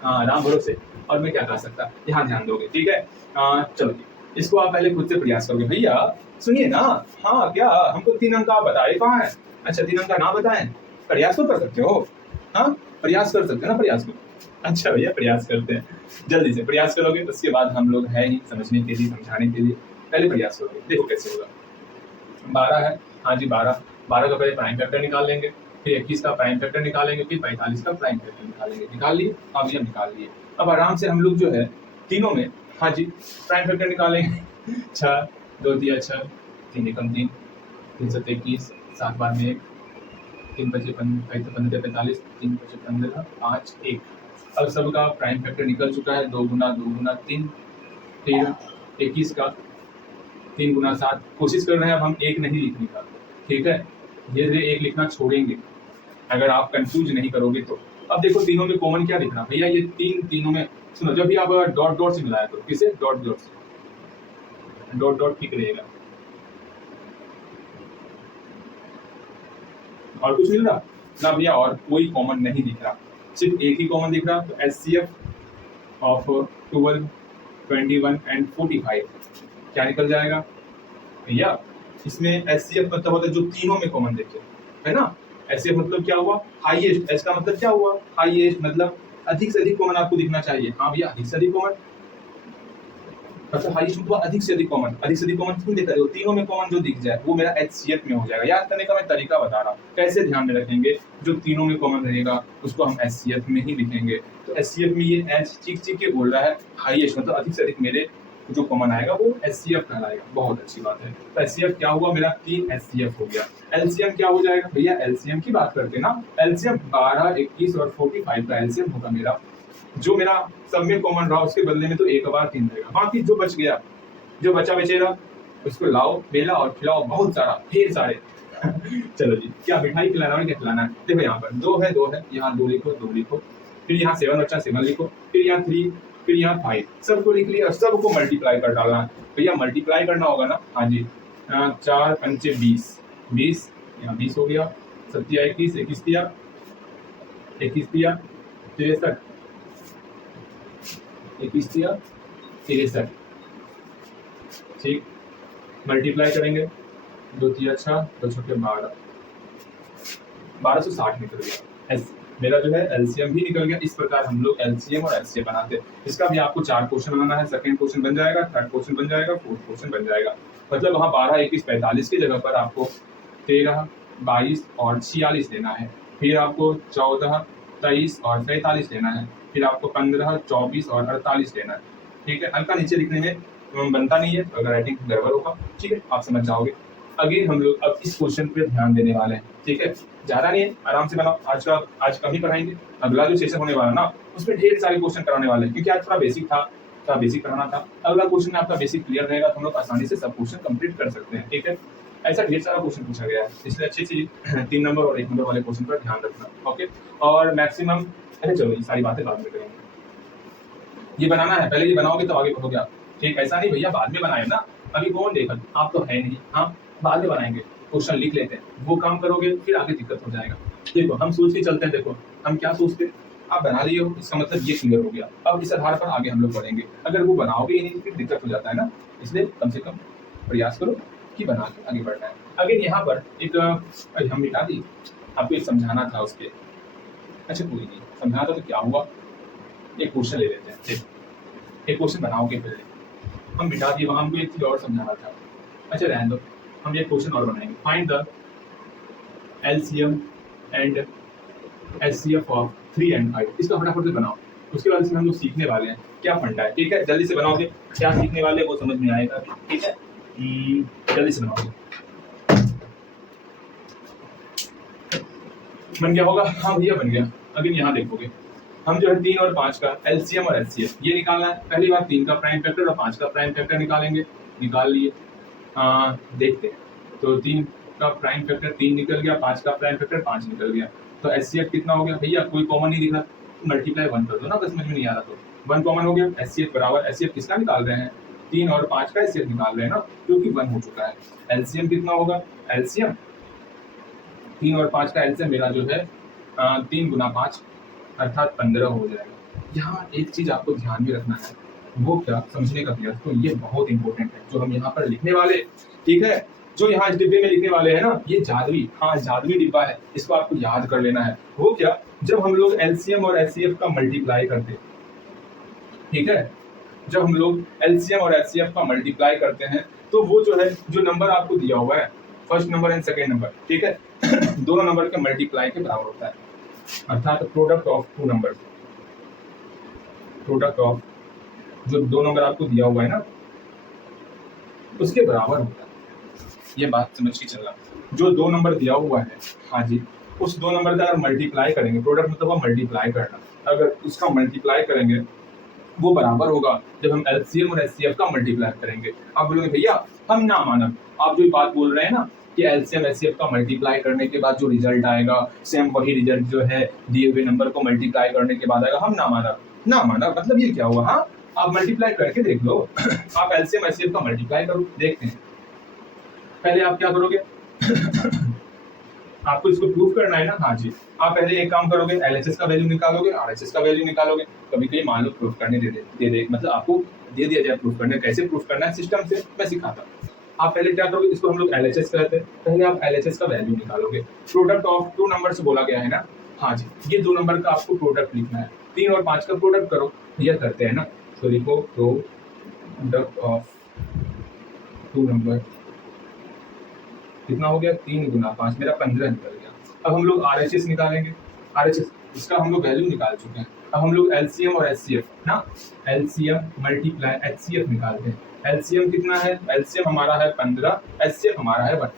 हाँ राम भरोसे और मैं क्या कर सकता, यहाँ ध्यान दोगे, ठीक है। चलो इसको आप पहले खुद से प्रयास करोगे। भैया सुनिए ना, हाँ क्या हमको 3 अंक आप बताए कहाँ है? अच्छा 3 अंक ना बताएं, प्रयास तो कर सकते हो, हाँ प्रयास कर सकते हैं ना, प्रयास को। अच्छा भैया प्रयास करते हैं, जल्दी से प्रयास करोगे, उसके बाद हम लोग है ही समझने के लिए, समझाने के लिए। पहले प्रयास करोगे, देखो कैसे होगा। 12 है, हाँ जी 12 का पहले प्राइम फैक्टर निकाल लेंगे, फिर 21 का प्राइम फैक्टर निकालेंगे, फिर 45 का प्राइम फैक्टर निकालेंगे। निकाल लिए, अब ये निकाल लिए। अब आराम से हम लोग जो है तीनों में, हाँ जी प्राइम फैक्टर निकालेंगे। 6 2 दिया 6, 3 एकम 3, 3 7 21, 7 बार में 1, 3 5 15 45, 3 5 15 5 1। अब सबका प्राइम फैक्टर निकल चुका है, 2 गुना 3, फिर 21 का 3 गुना 7। कोशिश कर रहे हैं अब हम 1 नहीं लिखने का, ठीक है। धीरे धीरे 1 लिखना छोड़ेंगे अगर आप कंफ्यूज नहीं करोगे तो। अब देखो तीनों में कॉमन क्या दिख रहा भैया, ये तीनों में सुनो, जब भी आप डॉट से मिलाया करो, किसे डॉट से, डॉट ठीक रहेगा। और कुछ मिल रहा ना भैया? और कोई कॉमन नहीं दिख रहा, सिर्फ एक ही कॉमन दिख रहा। तो HCF ऑफ 12 21 एंड 45 क्या निकल जाएगा भैया? इसमें HCF मतलब होता है जो तीनों में कॉमन देखे, है ना। HCF मतलब क्या हुआ? हाईएस्ट। H का मतलब क्या हुआ? हाईएस्ट, मतलब अधिक से अधिक कॉमन आपको दिखना चाहिए। हाँ भैया अधिक से अधिक कॉमन, मतलब हाईएस्ट मतलब अधिक से अधिक कॉमन। अधिक से अधिक कॉमन क्यों देख रहे हो? तीनों में कॉमन जो दिख जाए वो मेरा HCF में हो जाएगा। याद करने का मैं तरीका बता रहा हूँ, कैसे ध्यान में रखेंगे। जो तीनों में कॉमन रहेगा उसको हम HCF में ही लिखेंगे। तो HCF में ये H चीख चीख के बोल रहा है हाईएस्ट, मतलब अधिक से अधिक मेरे जो कॉमन आएगा वो HCF कहलाएगा। बहुत अच्छी बात है। तो HCF क्या हुआ मेरा 3 HCF हो गया। LCM क्या हो जाएगा भैया, LCM की बात करते हैं ना, LCM 12, 21 और 45 का LCM होगा मेरा। जो मेरा सब में कॉमन रहा उसके बदले में तो 1 बार 3 रहेगा, बाकी जो बच गया, जो बचा बचेगा उसको लाओ मेला और खिलाओ बहुत सारा, ढेर सारे। चलो जी, क्या मिठाई खिलाना है, क्या खिलाना है? देखो यहाँ पर 2 है, यहाँ 2 लिखो, 2 लिखो, फिर यहाँ 7 बचा 7 लिखो, फिर यहाँ 3, फिर यहाँ 5, सबको लिख लिया, सबको मल्टीप्लाई कर डालना है भैया। मल्टीप्लाई करना होगा ना, हाँ जी। 4 पंचे 20, 20 यहाँ 20 हो गया, 7 21, 21 दिया, 63 दिया, 63, ठीक। मल्टीप्लाई करेंगे, 2 3 6, 2 6 12, 1260 निकल गया। मेरा जो है LCM भी निकल गया। इस प्रकार हम लोग LCM और HCF बनाते हैं। इसका भी आपको 4 क्वेश्चन बनाना है, सेकंड क्वेश्चन बन जाएगा, थर्ड क्वेश्चन बन जाएगा, फोर्थ क्वेश्चन बन जाएगा। मतलब वहाँ 12 21 45 की जगह पर आपको 13 22 और 46 लेना है, फिर आपको 14 23 और 43 लेना है, फिर आपको 15 24 और 48 लेना है। ठीक है, हल्का नीचे लिखने में बनता नहीं है, अगर राइटिंग गड़बड़ होगा, ठीक है, आप समझ जाओगे। अगेन हम लोग अब इस क्वेश्चन पे ध्यान देने वाले हैं, ठीक है, ज्यादा नहीं है, आराम से बनाओ। आज कम ही पढ़ाएंगे, अगला जो सेशन होने वाला ना उसमें ढेर सारे क्वेश्चन कराने वाले हैं, क्योंकि आज थोड़ा बेसिक था, थोड़ा बेसिक कराना था। अगला क्वेश्चन में आपका बेसिक क्लियर रहेगा तो हम लोग आसानी से सब क्वेश्चन कंप्लीट कर सकते हैं, ठीक है। ऐसा ढेर सारा क्वेश्चन पूछा गया है, इसलिए अच्छी सी 3 नंबर और 1 नंबर वाले क्वेश्चन पर ध्यान रखना, ओके। और मैक्सिमम, अरे चलो ये सारी बातें बाद में करेंगे, ये बनाना है, पहले ये बनाओगे तो आगे बढ़ोगे आप, ठीक। ऐसा नहीं भैया बाद में बनाए ना, अभी कौन देखा, आप तो है नहीं, हाँ बाद में बनाएंगे, क्वेश्चन लिख लेते हैं, वो काम करोगे फिर आगे दिक्कत हो जाएगा। देखो हम सोच के चलते हैं, देखो हम क्या सोचते हैं, आप बना लिए हो, इसका मतलब ये क्लियर हो गया। अब इस आधार पर आगे हम लोग बढ़ेंगे, अगर वो बनाओगे ही नहीं फिर दिक्कत हो जाता है ना, इसलिए कम से कम प्रयास करो कि बना के आगे बढ़ना है। अगर यहाँ पर एक हम मिटा दी, आपको एक समझाना था उसके, अच्छा कोई नहीं, समझाना था तो क्या हुआ, एक क्वेश्चन ले लेते हैं, एक क्वेश्चन बनाओगे पहले, हम मिटा दिए, वहां हमको एक चीज और समझाना था, अच्छा रहने दो, हम एक क्वेश्चन और बनाएंगे। Find the LCM and HCF of 3 and 5, इसका फटाफट से बनाओ, उसके बाद इसमें हम लोग सीखने वाले हैं क्या फंडा है, ठीक है, जल्दी से बनाओगे, क्या सीखने वाले वो समझ में आएगा, ठीक है, जल्दी से बनाओगे। बन गया होगा, हाँ भैया बन गया। अगर यहाँ देखोगे हम जो है 3 और 5 का LCM और HCF ये निकालना है। पहली बार 3 का प्राइम फैक्टर और 5 का प्राइम फैक्टर निकालेंगे, निकाल लिए, देखते हैं, तो 3 का प्राइम फैक्टर 3 निकल गया, 5 का प्राइम फैक्टर 5 निकल गया, तो HCF कितना हो गया भैया, कोई कॉमन नहीं दिख रहा, मल्टीप्लाई 1 कर दो ना, बस समझ में नहीं आ रहा तो 1 कॉमन हो गया, HCF बराबर, HCF किसका निकाल रहे हैं, 3 और 5 का HCF निकाल रहे हैं ना, क्योंकि 1 हो चुका है। LCM कितना होगा, LCM 3 और 5 का LCM मेरा जो है 3 गुना 5 अर्थात 15 हो जाएगा। यहाँ एक चीज आपको ध्यान में रखना है, वो क्या, समझने का प्रयास, तो ये बहुत इंपॉर्टेंट है जो हम यहाँ पर लिखने वाले, ठीक है, जो यहाँ इस डिब्बे में लिखने वाले हैं ना, ये जादुई, हाँ जादुई डिब्बा है, इसको आपको याद कर लेना है। वो क्या, जब हम लोग LCM और HCF का मल्टीप्लाई करते हैं, ठीक है, जब हम लोग LCM और HCF का मल्टीप्लाई करते हैं तो वो जो है, जो नंबर आपको दिया हुआ है, first number and second number, ठीक है, दोनों नंबर के मल्टीप्लाई के बराबर होता है, अर्थात product of 2 number, product of जो 2 नंबर आपको दिया हुआ है ना उसके बराबर होता है। ये बात समझ के चलना, जो 2 नंबर दिया हुआ है, हाँ जी, उस 2 नंबर का अगर मल्टीप्लाई करेंगे, प्रोडक्ट मतलब वो मल्टीप्लाई करना, अगर उसका मल्टीप्लाई करेंगे वो बराबर होगा जब हम LCM और HCF का मल्टीप्लाई करेंगे। आप बोलोगे भैया हम ना मानब, आप जो बात बोल रहे हैं ना कि LCM HCF का मल्टीप्लाई करने के बाद जो रिजल्ट आएगा सेम वही रिजल्ट जो है दिए हुए नंबर को मल्टीप्लाई करने के बाद आएगा, हम ना मानब मतलब ये क्या हुआ, हाँ आप मल्टीप्लाई करके देख लो। आप LCM HCF का मल्टीप्लाई करो, देखते हैं। पहले आप क्या करोगे, आपको इसको प्रूफ करना है ना, हाँ जी, आप पहले एक काम करोगे, LHS का वैल्यू निकालोगे, RHS का वैल्यू निकालोगे, कभी कभी मान लो प्रूफ करने दे मतलब आपको दे दिया जाए प्रूफ करने, कैसे प्रूफ करना है सिस्टम से मैं सिखाता हूँ। आप पहले क्या करोगे, इसको हम लोग LHS कहते हैं, पहले आप LHS का वैल्यू निकालोगे, प्रोडक्ट ऑफ 2 नंबर से बोला गया है ना, हाँ जी, ये 2 नंबर का आपको प्रोडक्ट लिखना है, 3 और 5 का प्रोडक्ट करो, यह करते हैं ना, तो लिखो प्रोडक्ट ऑफ 2 नंबर कितना हो गया, 3 गुना 5 मेरा 15 निकल गया। अब हम लोग RHS निकालेंगे, RHS इसका हम लोग वैल्यू निकाल चुके हैं, अब हम लोग एलसीएम और एचसीएफ ना, एलसीएम मल्टीप्लाई एचसीएफ निकालते हैं। एलसीएम कितना है, एलसीएम हमारा है 15, एचसीएफ हमारा है 1,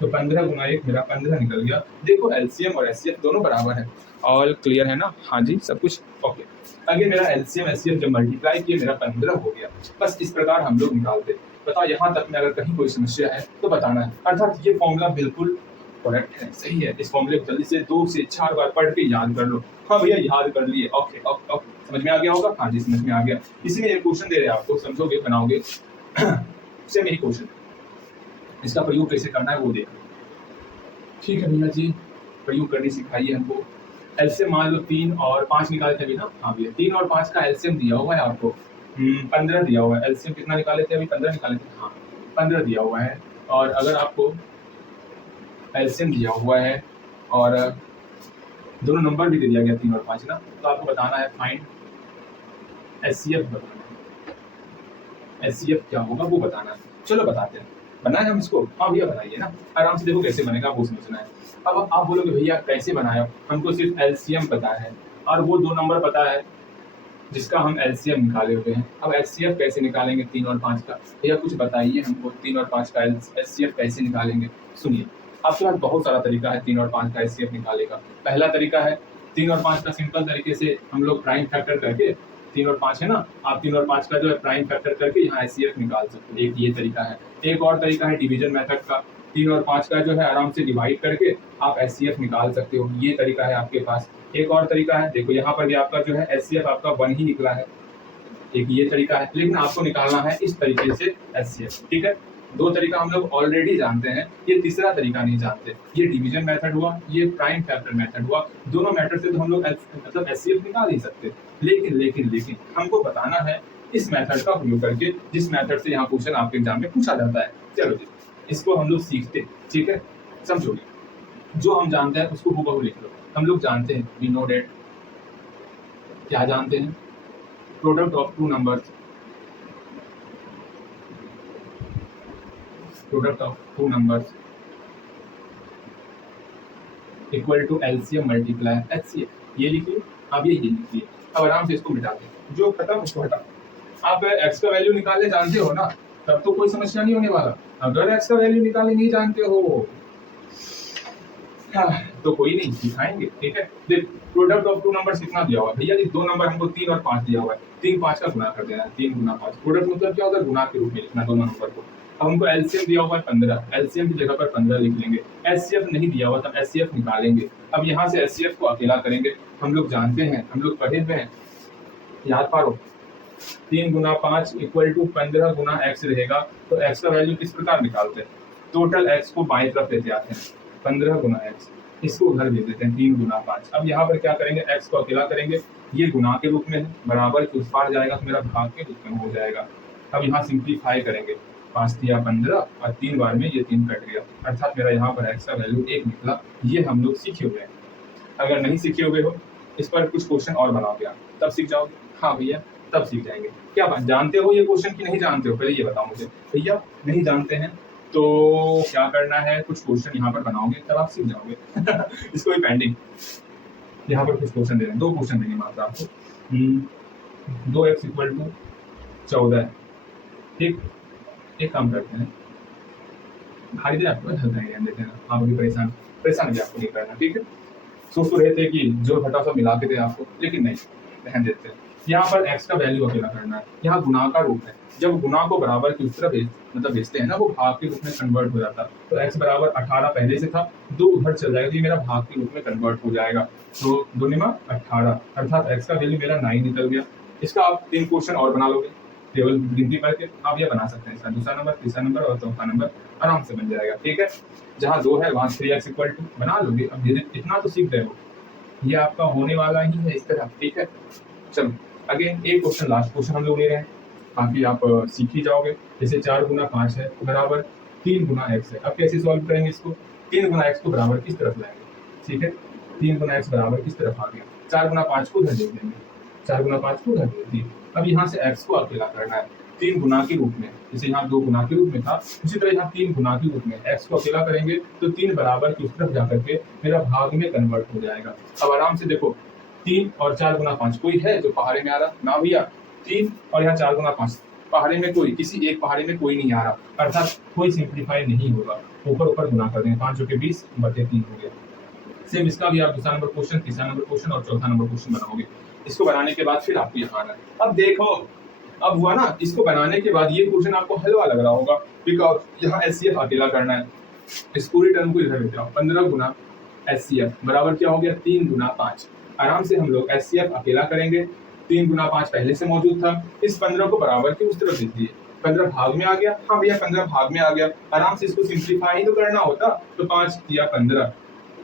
तो 15 गुना 1 मेरा 15 निकल गया। देखो एलसीएम और एचसीएफ दोनों बराबर है। ऑल क्लियर है ना? हाँ जी, सब कुछ ओके। आगे मेरा एलसीएम एचसीएफ जब मल्टीप्लाई किया मेरा 15 हो गया। बस इस प्रकार हम लोग निकालते। बताओ यहाँ तक में अगर कहीं कोई समस्या है तो बताना है। अर्थात ये फॉर्मूला बिल्कुल करेक्ट है, सही है। इस फॉर्मूले को जल्दी से 2 से 4 बार पढ़ के याद कर लो। हाँ भैया याद कर लिए, ओके ओके ओके, समझ में आ गया होगा? हाँ जी समझ में आ गया। इसीलिए एक क्वेश्चन दे रहे हैं आपको, समझोगे बनाओगे सेम यही क्वेश्चन, इसका प्रयोग कैसे करना है वो देखो। ठीक है भैया जी, प्रयोग करनी सिखाइए हमको। एलसीएम मान लो 3 और 5 निकाले थे अभी ना? हाँ भैया 3 और 5 का एलसीएम दिया हुआ है आपको, 15 दिया हुआ है। एलसीएम कितना निकाले थे अभी? 15 निकाले थे, हाँ 15 दिया हुआ है। और अगर आपको एलसीएम दिया हुआ है और दोनों नंबर भी दे दिया गया 3 और 5 ना, तो आपको बताना है फाइंड एचसीएफ बताना है। एचसीएफ क्या होगा वो बताना है। चलो बताते हैं, बनाए हम इसको? हाँ भैया बनाइए ना, आराम से देखो कैसे बनेगा वो समझना है। अब आप बोलोगे भैया कैसे बनाया, हमको सिर्फ एलसीएम पता है और वो 2 नंबर पता है जिसका हम एलसीएम निकाले हुए हैं। अब एचसीएफ कैसे निकालेंगे 3 और 5 का? भैया कुछ बताइए हमको, 3 और 5 का एचसीएफ कैसे निकालेंगे? सुनिए, आपके पास बहुत सारा तरीका है 3 और 5 का एचसीएफ निकालने का। पहला तरीका है 3 और 5 का सिंपल तरीके से हम लोग प्राइम फैक्टर करके, 3 और 5 है ना, आप 3 और 5 का जो है प्राइम फैक्टर करके यहाँ एचसीएफ निकाल सकते हो। एक ये तरीका है। एक और तरीका है डिवीजन मेथड का, 3 और 5 का जो है आराम से डिवाइड करके आप एचसीएफ निकाल सकते हो। ये तरीका है आपके पास। एक और तरीका है, देखो यहाँ पर भी आपका जो है एचसीएफ आपका 1 ही निकला है। एक ये तरीका है, लेकिन आपको निकालना है इस तरीके से एचसीएफ। ठीक है, 2 तरीका हम लोग ऑलरेडी जानते हैं, ये तीसरा तरीका नहीं जानते। ये डिवीजन मेथड हुआ, ये प्राइम फैक्टर मेथड हुआ। दोनों मेथड से तो हम लोग मतलब एचसीएफ निकाल ही सकते, लेकिन लेकिन लेकिन हमको बताना है इस मेथड का प्रयोग करके, जिस मेथड से यहाँ क्वेश्चन आपके एग्जाम में पूछा जाता है। चलो जी, इसको हम लोग सीखते। ठीक है, समझोगे? जो हम जानते हैं उसको हूबहू लिख लो। हम लोग जानते हैं, वी नो डेट, क्या जानते हैं? Product of 2 numbers, product of 2 numbers equal to LCM multiply HCF. ये लिखिए, आप ये लिखिए। अब आराम से इसको मिटाते हैं, जो खत्म उसको हटा। आप एक्स का वैल्यू निकालने जानते हो ना, तब तो कोई समस्या नहीं होने वाला। अगर एक्स का वैल्यू निकालने नहीं जानते हो तो कोई नहीं, सिखाएंगे। ठीक है, देख प्रोडक्ट ऑफ 2 नंबर्स कितना दिया हुआ है भैया जी? 2 नंबर हमको 3 और 5 दिया हुआ है, 3 5 का गुना कर देना है, 3 गुना 5। प्रोडक्ट मतलब क्या होता है? गुना के रूप में लिखना दोनों नंबर को। अब हमको एलसीएम दिया हुआ है 15, एलसीएम की जगह पर 15 लिख लेंगे। एचसीएफ नहीं दिया हुआ, तब एचसीएफ निकालेंगे। अब यहाँ से एचसीएफ को अकेला करेंगे। हम लोग जानते हैं, हम लोग पढ़े हुए हैं, याद पारो, 3 गुना 5 इक्वल टू 15 गुना एक्स रहेगा। तो एक्स का वैल्यू किस प्रकार निकालते हैं? टोटल एक्स को बाएं तरफ लेते आते हैं, 15 गुना एक्स, इसको उधर दे देते हैं 3 गुना 5। अब यहाँ पर क्या करेंगे? एक्स को अकेला करेंगे, ये गुना के रूप में है, बराबर के उस पार जाएगा तो मेरा भाग के रूप में हो जाएगा। अब यहाँ सिंप्लीफाई करेंगे, 5 दिया 15 और 3 बार में ये 3 कट गया, अर्थात मेरा यहाँ पर एक्स का वैल्यू 1 निकला। ये हम लोग सीखे हुए हैं। अगर नहीं सीखे हुए हो, इस पर कुछ क्वेश्चन और बनाओगे आप, तब सीख जाओगे। हाँ भैया, तब सीख जाएंगे। क्या बात, जानते हो ये क्वेश्चन की नहीं जानते हो? पहले ये बताओ मुझे। भैया नहीं जानते हैं तो क्या करना है, कुछ क्वेश्चन यहाँ पर बनाओगे तब आप सीख जाओगे इसको भी पेंडिंग, यहाँ पर कुछ क्वेश्चन दे रहे हैं, 2 क्वेश्चन देंगे मात्र आपको। 2x equal to 14। ठीक, एक काम करते हैं, भाई दे आपको हल्का ही रहने देते हैं, आप अभी परेशान भी आपको नहीं करना। ठीक है, सोच तो रहे थे कि जो घटा सब मिला के दे आपको, लेकिन नहीं, रहने देते हैं। यहाँ पर x का वैल्यू अकेला करना है। यहाँ गुना का रूप है, जब गुना को बराबर की उस तरफ मतलब भेजते हैं ना, वो भाग के रूप में कन्वर्ट हो जाता है। तो x बराबर 18 पहले से था, 2 उधर चल जाएगा तो ये मेरा भाग के रूप में कन्वर्ट हो जाएगा। तो 2 × 18, अर्थात x का वैल्यू मेरा 9 निकल गया। इसका आप 3 क्वेश्चन और बना लोगे, केवल गिनती करके आप ये बना सकते हैं। इसका दूसरा नंबर, तीसरा नंबर और चौथा नंबर आराम से बन जाएगा। ठीक है, जहाँ 2 है वहाँ 3x इक्वल टू बना लोगे। अब धीरे इतना तो सीख गए हो, ये आपका होने वाला ही है इस तरह। ठीक है, चलो अगेन एक क्वेश्चन, लास्ट क्वेश्चन हम लोग ले रहे हैं, ताकि आप सीख ही जाओगे। जैसे 4 गुना 5 है बराबर 3 गुना x है। अब कैसे सॉल्व करेंगे इसको? 3 गुना x को बराबर किस तरफ लाएंगे? ठीक है, 3 गुना x बराबर किस तरफ आ गया? 4 गुना 5 को उधर दे देंगे, 4 गुना 5 को उधर दे दिए। अब यहाँ से x को अकेला करना है 3 गुना के रूप में, जैसे यहाँ 2 गुना के रूप में था, उसी तरह यहाँ 3 गुना के रूप में x को अकेला करेंगे तो 3 बराबर की उस तरफ जाकर के मेरा भाग में कन्वर्ट हो जाएगा। अब आराम से देखो, 3 और 4 गुना 5 कोई है जो पहाड़े में आ रहा? ना भैया। 3 और यहाँ 4 गुना 5 पहाड़े में कोई, किसी एक पहाड़े में कोई नहीं आ रहा, अर्थात कोई सिंप्लीफाई नहीं होगा। ऊपर ऊपर गुना कर देंगे, 5 के 20 बटे 3 हो गया। सेम इसका भी आप दूसरा नंबर क्वेश्चन, तीसरा नंबर क्वेश्चन और चौथा नंबर क्वेश्चन बनाओगे। इसको बनाने के बाद फिर आपको यहाँ आना है। अब देखो, अब हुआ ना, इसको बनाने के बाद ये क्वेश्चन आपको हलवा लग रहा होगा, बिकॉज यहाँ एचसीएफ अकेला करना है। इस पूरी टर्म को इधर लेते रहो, 15 गुना एचसीएफ बराबर क्या हो गया? 3 गुना 5। आराम से हम लोग एचसीएफ अकेला करेंगे, 3 गुना 5 पहले से मौजूद था, इस 15 को बराबर के उस तरफ लिख दिए, 15 भाग में आ गया। हाँ भैया 15 भाग में आ गया, आराम से इसको सिंप्लीफाई ही तो करना होता, तो 5 दिया 15,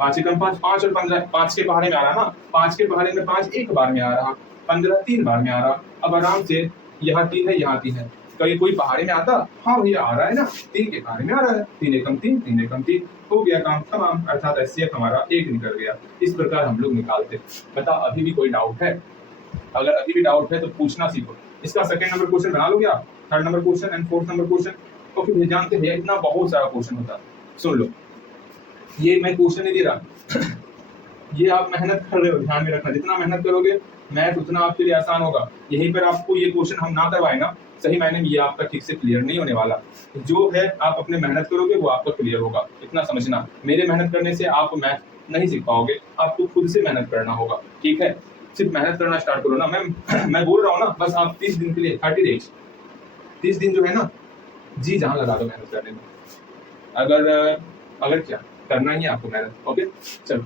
5 एकम 5, 5 और 15 5 के पहाड़े में आ रहा ना, 5 के पहाड़े में 5 एक बार में आ रहा, 15 3 बार में आ रहा। अब आराम से यहाँ 3 है, यहाँ 3 है, कहीं कोई पहाड़े में आता? हाँ भैया आ रहा है ना, 3 के पहाड़े में आ रहा है, 3 एकम 3, 3 एकम 3, हो गया काम तमाम, अर्थात एचसीएफ हमारा 1 निकल गया। इस प्रकार हम लोग निकालते। बता अभी भी कोई डाउट है? अगर अभी भी डाउट है तो पूछना सीखो। इसका सेकंड नंबर क्वेश्चन बना लोगे आप, third number question and fourth number question. Okay, जानते हैं इतना बहुत सारा क्वेश्चन होता है। सुन लो, ये मैं क्वेश्चन नहीं दे रहा ये आप मेहनत कर रहे हो, ध्यान में रखना, जितना मेहनत करोगे मैथ उतना आपके लिए आसान होगा। यहीं पर आपको ये क्वेश्चन हम ना करवाए ना, सही मायने में ये आपका ठीक से क्लियर नहीं होने वाला। जो है आप अपने मेहनत करोगे वो आपका क्लियर होगा, इतना समझना। मेरे मेहनत करने से आप मैथ नहीं सीख पाओगे, आपको खुद से मेहनत करना होगा, ठीक है? सिर्फ मेहनत करना स्टार्ट करो ना। मैं बोल रहा हूँ ना, बस आप 30 दिन के लिए 30 डेज 30 दिन जो है ना, जी जहाँ लगा दो मेहनत करने में। अगर क्या करना ही है आपको मेहनत। ओके चलो,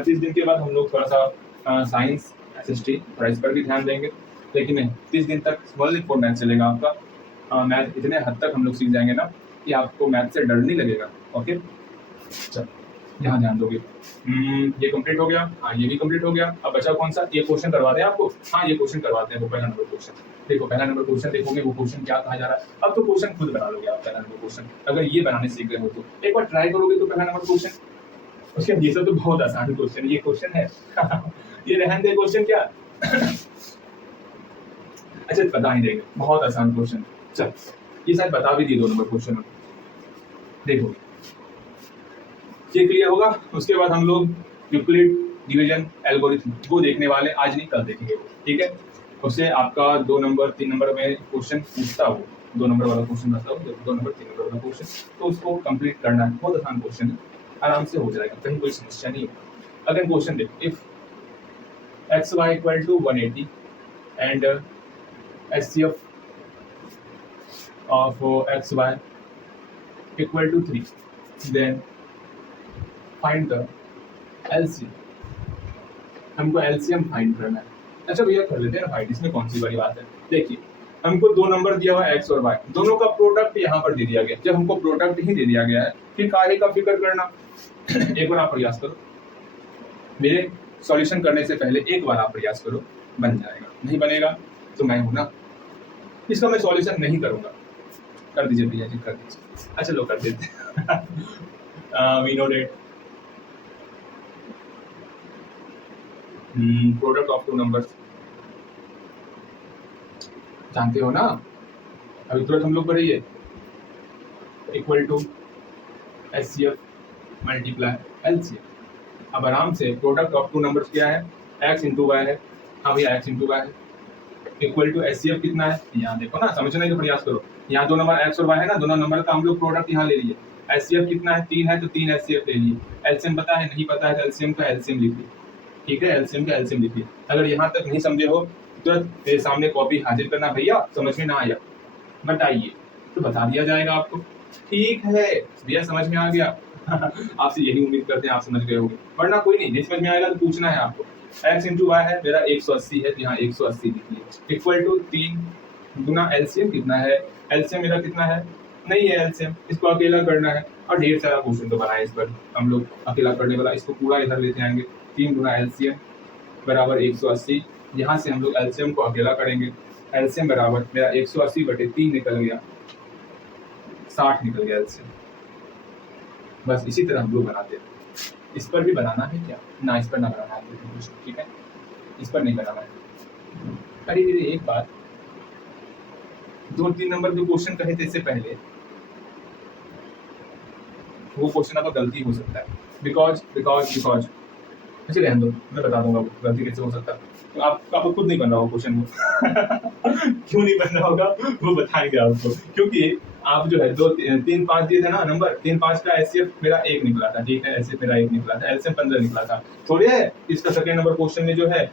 30 दिन के बाद हम लोग थोड़ा सा साइंस एसएसटी थोड़ा इस पर भी ध्यान देंगे, लेकिन नहीं 30 दिन तक ओनली फॉर मैथ चलेगा आपका। मैथ इतने हद तक हम लोग सीख जाएंगे ना कि आपको मैथ से डर नहीं लगेगा। ओके चलो, यहाँ ध्यान दोगे। ये कंप्लीट हो गया, हाँ ये भी कंप्लीट हो गया। अब बचा कौन सा? ये क्वेश्चन करवा दें आपको? हाँ ये क्वेश्चन करवाते हैं, वो पहला नंबर क्वेश्चन। देखो पहला नंबर क्वेश्चन देखोगे, वो क्वेश्चन क्या कहा जा रहा है। अब तो क्वेश्चन खुद बना लोगे आप, पहला नंबर क्वेश्चन अगर ये बनाने सीख गए हो तो एक बार ट्राई करोगे तो पहला नंबर क्वेश्चन। उसके ये सब तो बहुत आसान क्वेश्चन, ये क्वेश्चन है ये रहन दे क्वेश्चन क्या अच्छा बता ही देंगे, बहुत आसान क्वेश्चन। चल ये शायद बता भी दिए 2 नंबर क्वेश्चन। देखो ये क्लियर होगा। उसके बाद हम लोग यूक्लिड डिवीजन एल्गोरिथम वो देखने वाले, आज नहीं कल देखेंगे वो, ठीक है? उससे आपका 2 नंबर 3 नंबर में क्वेश्चन पूछता हो, 2 नंबर वाला क्वेश्चन रहता हो, 2 नंबर 3 नंबर वाला क्वेश्चन, तो उसको कंप्लीट करना है। बहुत आसान क्वेश्चन है, आराम से हो जाएगा, कहीं कोई समस्या नहीं होगा। अगर क्वेश्चन देखो, if X Y equal to 180 and HCF of XY equal to 3, then find the LCM। हमको LCM फाइंड करना है। अच्छा भैया कर लेते हैं ना फाइंड, इसमें कौन सी बड़ी बात है। देखिए हमको 2 नंबर दिया हुआ है x और y, दोनों का प्रोडक्ट यहाँ पर दे दिया गया। जब हमको प्रोडक्ट ही दे दिया गया है फिर काहे का फिक्र करना एक बार आप प्रयास करो, मेरे सॉल्यूशन करने से पहले एक बार आप प्रयास करो, बन जाएगा। नहीं बनेगा तो मैं हूं ना, इसका मैं सॉल्यूशन नहीं करूंगा। कर दीजिए भैया जी, कर दीजिए। अच्छा लो कर देते we know that product of 2 numbers जानते हो ना, अभी तुरंत हम लोग पढ़िए, equal to HCF multiply LCM। अब आराम से प्रोडक्ट ऑफ 2 नंबर्स क्या है? x इंटू वाई है। हाँ भैया x इंटू वाई है, इक्वल टू HCF कितना है? यहाँ देखो ना, समझने का प्रयास करो। यहाँ 2 नंबर x और y है ना, दोनों नंबर का हम लोग प्रोडक्ट यहाँ ले लिए। HCF कितना है? 3 है तो 3 HCF ले लिए। LCM पता है? नहीं पता है तो LCM का LCM लिखिए, ठीक है? LCM का LCM लिखिए। अगर यहाँ तक नहीं समझे हो तुरंत मेरे सामने कॉपी हाजिर करना, भैया समझ में ना आया बताइए, तो बता दिया जाएगा आपको। ठीक है भैया समझ में आ गया आपसे यही उम्मीद करते हैं आप समझ गए होंगे, वरना कोई नहीं समझ में आएगा तो पूछना है आपको। x इंटू वाई है, मेरा 180 है तो यहाँ 180 लिखिए, इक्वल टू 3 गुना LCM कितना है? LCM मेरा कितना है? नहीं है LCM, इसको अकेला करना है। और ढेर सारा क्वेश्चन तो बनाए इस पर हम लोग, अकेला करने वाला इसको पूरा इधर लेते आएंगे। 3 गुना LCM बराबर 180, यहाँ से हम लोग LCM को अकेला करेंगे। LCM बराबर मेरा 180 बटे 3 निकल गया, 60 निकल गया LCM। बस इसी तरह हम लोग बनाते हैं। इस पर भी बनाना है क्या? ना इस पर ना बनाना है, ठीक है? इस पर नहीं बनाना है। अरे एक बात, 2-3 नंबर जो क्वेश्चन कहे थे इससे पहले, वो क्वेश्चन आपका गलती हो सकता है, बिकॉज अच्छा रहने दो, मैं बता दूंगा आपको गलती कैसे हो सकता है। तो आपको खुद नहीं बन रहा होगा क्वेश्चन वो क्यों नहीं बन रहा होगा वो बताएंगे आपको, क्योंकि आप जो है 2 3 5 दिए थे ना नंबर, 3 5 का एचसीएफ मेरा 1 निकला था, ठीक है, एचसीएफ मेरा 1 निकला था, एलसीएम 15 निकला था। थोड़ी है इसका सेकंड नंबर क्वेश्चन में जो है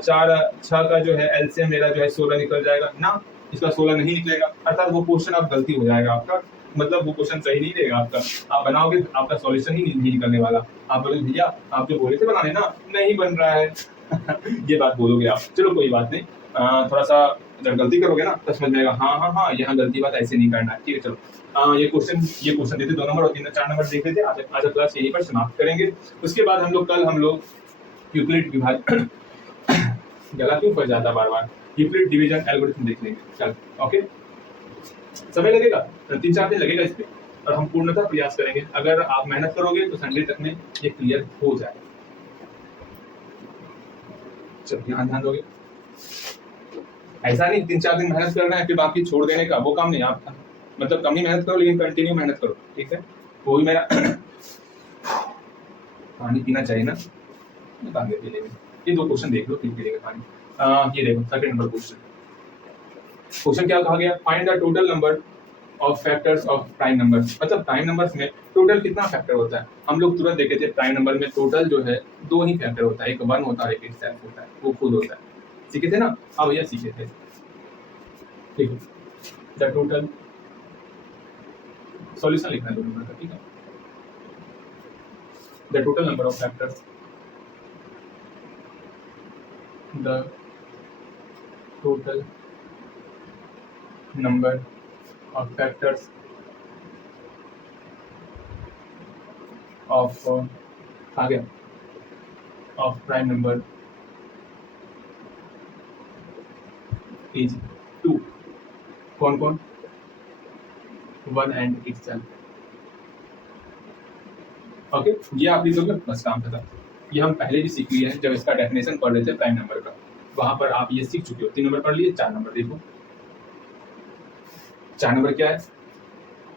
4 6 का जो है एलसीएम मेरा जो है 16 निकल जाएगा ना, इसका 16 नहीं निकलेगा, अर्थात वो क्वेश्चन आप गलती हो जाएगा आपका, मतलब वो क्वेश्चन सही नहीं रहेगा आपका, आप बनाओगे आपका सॉल्यूशन ही नहीं निकलने वाला। आप बोलोगे भैया आप जो बोले थे बनाने ना नहीं बन रहा है ये बात बोलोगे आप। चलो कोई बात नहीं, थोड़ा सा जब गलती करोगे ना तो समझ में आएगा, हाँ हाँ हाँ यहाँ गलती बात ऐसे नहीं करना है, ठीक है। चलो ये क्वेश्चन देते 2 नंबर और 4 नंबर देख लेते, आज क्लास यहीं पर समाप्त करेंगे। उसके बाद हम लोग यूक्लिड विभाजन गला क्यों फंस जाता बार बार, यूक्लिड डिवीजन एल्गोरिथम देख लेंगे। चल ओके, समय लगेगा 3 4 दिन लगेगा इस पे, और हम पूर्णतः प्रयास करेंगे, अगर आप मेहनत करोगे तो संडे तक में ये क्लियर हो जाएगा। चलो ध्यान दोगे, ऐसा नहीं 3 4 दिन मेहनत करना है फिर बाकी छोड़ देने का, वो काम नहीं। आप मतलब कम ही मेहनत करो लेकिन कंटिन्यू मेहनत करो, ठीक है। वो भी मेरा पानी पीना चाहिए ना, पानी पी लेंगे। ये 2 क्वेश्चन देख लो फिर पीएंगे पानी। ये देखो सेकंड नंबर क्वेश्चन क्या कहा गया, find the total number of factors of prime numbers, मतलब प्राइम नंबर्स में टोटल कितना फैक्टर होता है। हम लोग तुरंत देखे थे प्राइम नंबर में टोटल जो है 2 ही फैक्टर होता है, एक 1 होता है एक सेल्फ होता है, वो खुद होता है, सीखे थे ना। हाँ भैया सीखे थे, ठीक है। द टोटल सॉल्यूशन लिखना है 2 नंबर का, ठीक है। The total number of factors, the total number of factors of आ गया ऑफ प्राइम नंबर इज 2, कौन कौन, 1 एंड इटसेल्फ। ओके, ये आप लिख दोगे बस काम खत्म। ये हम पहले भी सीख लिए हैं जब इसका डेफिनेशन पढ़ रहे थे प्राइम नंबर का, वहां पर आप ये सीख चुके हो। 3 नंबर पढ़ लिए, 4 नंबर देखो। 4 नंबर क्या है,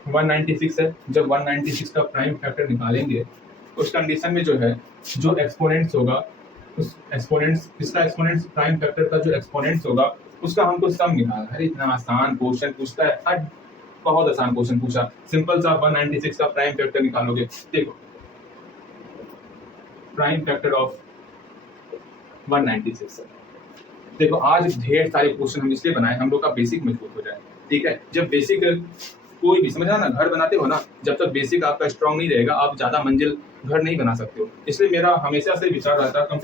196 है। जब 196 का प्राइम फैक्टर निकालेंगे उस कंडीशन में जो है जो एक्सपोनेंट्स होगा उस एक्सपोनेंट्स, इसका एक्सपोनेंट्स प्राइम फैक्टर का जो एक्सपोनेंट्स होगा उसका हमको सम निकालना है। अरे इतना आसान क्वेश्चन पूछता है, हट बहुत आसान क्वेश्चन पूछा, सिंपल सा 196 का प्राइम फैक्टर निकालोगे। देखो प्राइम फैक्टर ऑफ 196, देखो आज ढेर सारे क्वेश्चन हम इसलिए बनाए हम लोग का बेसिक मजबूत हो जाए, ठीक है। जब बेसिक कोई भी समझना ना, घर बनाते हो ना, जब तक बेसिक आपका स्ट्रांग नहीं रहेगा आप ज्यादा मंजिल घर नहीं बना सकते हो। इसलिए मेरा हमेशा से विचार रहता है कम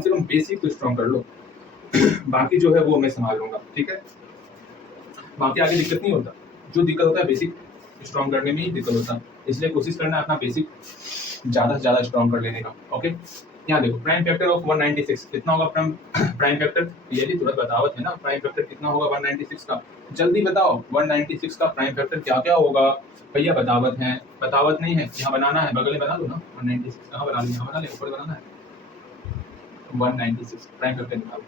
से कम बेसिक तो स्ट्रांग कर लो बाकी जो है वो मैं संभाल लूंगा, ठीक है। बाकी आगे दिक्कत नहीं होता, जो दिक्कत होता है बेसिक स्ट्रांग करने में ही दिक्कत होता है। इसलिए कोशिश करना है अपना बेसिक ज्यादा से ज्यादा स्ट्रांग कर लेने का। ओके, यहाँ देखो प्राइम फैक्टर ऑफ 196 कितना होगा, प्राइम फैक्टर ये भी तुरंत बतावत है ना, प्राइम फैक्टर कितना होगा 196 का, जल्दी बताओ 196 का प्राइम फैक्टर क्या क्या होगा भैया। बतावत है, बतावत नहीं है, यहाँ बनाना है, बगल में बना दो ना 196, कहाँ बना ले, यहाँ बना ले, ऊपर बनाना है 196 प्राइम फैक्टर निकालो।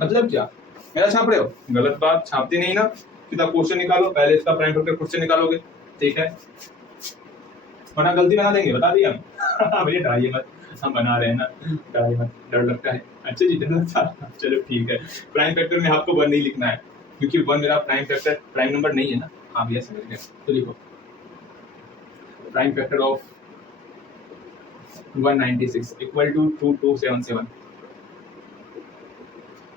मतलब क्या मेरा छाप रहे हो, गलत बात, छापते नहीं ना, सीधा क्वेश्चन निकालो, पहले इसका प्राइम फैक्टर खुद से निकालोगे, ठीक है, वरना गलती बना देंगे, बता दिया भैया डराइए मत, हम बना रहे हैं ना, डराइए मत, डर लगता है। अच्छा जी डर लगता है, चलो ठीक है। प्राइम फैक्टर में आपको 1 नहीं लिखना है क्योंकि 1 मेरा प्राइम फैक्टर प्राइम नंबर नहीं है ना। हाँ भैया समझ गए, तो लिखो prime factor of 196 equal to 2277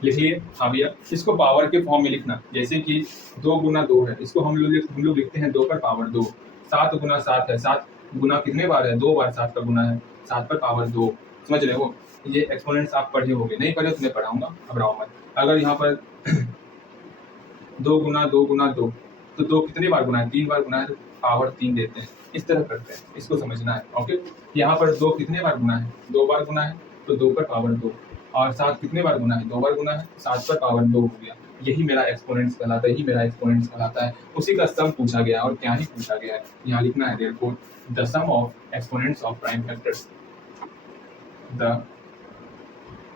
लिख लिए। हाँ भैया, इसको पावर के फॉर्म में लिखना, जैसे कि 2 गुना 2 है, इसको हम लोग लिखते हैं 2 पर पावर 2। 7 गुना 7 है, 7 गुना कितने बार है, 2 बार 7 का गुना है, 7 पर पावर 2। समझ रहे हो, ये एक्सपोनेंट्स आप पढ़े होंगे, नहीं पढ़े तो मैं पढ़ाऊंगा, घबराओ मत। अगर यहाँ पर 2 गुना 2 गुना 2, तो 2 कितने बार गुना है, 3 बार गुना है, तो पावर 3 देते हैं, इस तरह करते हैं, इसको समझना है। ओके, यहाँ पर 2 कितने बार गुना है, 2 बार गुना है, तो 2 पर पावर 2, और 7 कितने बार गुना है, 2 बार गुना है, 7 पर पावर 2 हो गया। यही मेरा एक्सपोनेंट्स कहलाता है, यही मेरा एक्सपोनेंट्स कहलाता है। उसी का सम पूछा गया और क्या ही पूछा गया है, यहाँ लिखना है therefore the sum of exponents of prime factors, the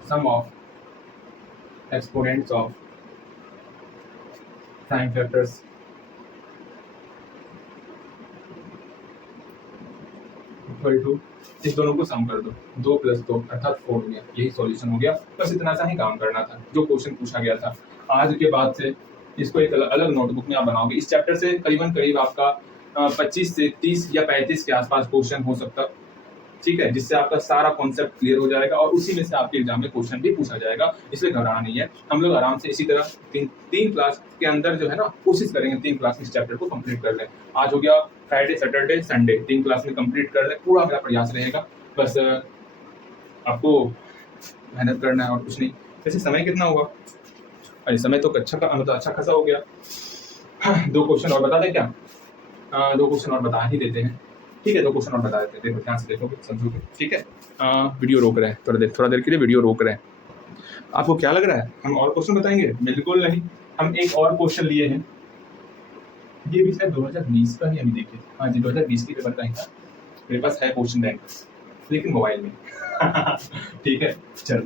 sum of exponents of prime factors equal to, इस दोनों को सम कर दो, 2 + 2 अर्थात 4 हो गया। यही सॉल्यूशन हो गया। बस इतना सा ही काम करना था जो क्वेश्चन पूछा गया था। आज के बाद से इसको एक अलग नोटबुक में आप बनाओगे। इस चैप्टर से करीब आपका 25 से 30 या 35 के आसपास क्वेश्चन हो सकता, ठीक है, जिससे आपका सारा कॉन्सेप्ट क्लियर हो जाएगा और उसी में से आपके एग्जाम में क्वेश्चन भी पूछा जाएगा। इसलिए घबराना नहीं है। हम लोग आराम से इसी तरह तीन क्लास के अंदर जो है ना कोशिश करेंगे 3 क्लास इस चैप्टर को कंप्लीट कर लें। आज हो गया फ्राइडे, सैटरडे, संडे, 3 क्लास में कंप्लीट कर लें। पूरा मेरा प्रयास रहेगा। बस आपको मेहनत करना है और कुछ नहीं। वैसे समय कितना हुआ? अरे समय तो अच्छा खासा हो गया। 2 क्वेश्चन और बता दें क्या? 2 क्वेश्चन और बता ही देते हैं। ठीक है, 2 क्वेश्चन और बता देते हैं। देखो ध्यान से देखोगे, समझोगे। ठीक है, वीडियो रोक रहे हैं थोड़ा देर के लिए वीडियो रोक रहे हैं। आपको क्या लग रहा है हम और क्वेश्चन बताएंगे? बिल्कुल नहीं। हम एक और क्वेश्चन लिए हैं, ये भी शायद 2020 का ही अभी देखिए। हाँ जी, 2020 के पेपर का ही था। मेरे पास है क्वेश्चन बैंक, लेकिन मोबाइल में। ठीक है, चलो,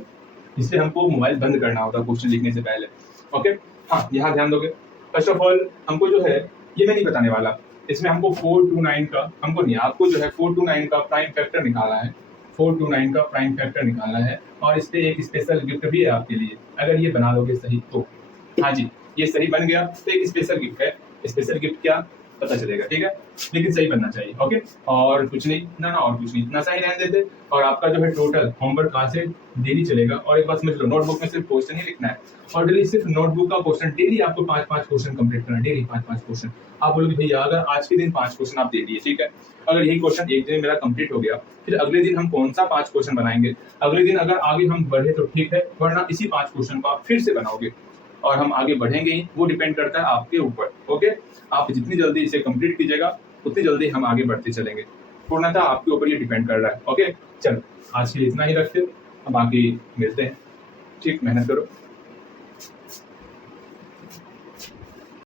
इसलिए हमको मोबाइल बंद करना होगा क्वेश्चन लिखने से पहले। ओके, हाँ, यहाँ ध्यान दोगे। फर्स्ट ऑफ ऑल हमको जो है ये मैं नहीं बताने वाला। इसमें हमको 429 का, हमको नहीं, आपको जो है 429 का प्राइम फैक्टर निकालना है। 429 का प्राइम फैक्टर निकालना है और इस पे एक स्पेशल गिफ्ट भी है आपके लिए, अगर ये बना लोगे सही तो। हाँ जी, ये सही बन गया तो एक स्पेशल गिफ्ट है। स्पेशल गिफ्ट क्या पता चलेगा, ठीक है, लेकिन सही बनना चाहिए। ओके, और कुछ नहीं ना, और कुछ नहीं, इतना सही रहने देते। और आपका जो है टोटल होमवर्क क्लास से डेली चलेगा। और एक बात समझ लो, नोटबुक में सिर्फ क्वेश्चन ही लिखना है और डेली सिर्फ नोटबुक का क्वेश्चन, डेली आपको 5-5 क्वेश्चन कंप्लीट करना है। Daily 5-5 question. आप बोलोगे भैया अगर आज के दिन 5 क्वेश्चन आप दे दिए, ठीक है, अगर यही क्वेश्चन एक दिन में मेरा कंप्लीट हो गया, फिर अगले दिन हम कौन सा 5 क्वेश्चन बनाएंगे? अगले दिन अगर आगे हम बढ़े तो ठीक है, वरना इसी 5 क्वेश्चन को आप फिर से बनाओगे और हम आगे बढ़ेंगे ही। वो डिपेंड करता है आपके ऊपर। ओके, आप जितनी जल्दी इसे कंप्लीट कीजिएगा उतनी जल्दी हम आगे बढ़ते चलेंगे। पूर्णतः आपके ऊपर ये डिपेंड कर रहा है। ओके, चलो आज के लिए इतना ही रखते, बाकी मिलते हैं। ठीक, मेहनत करो।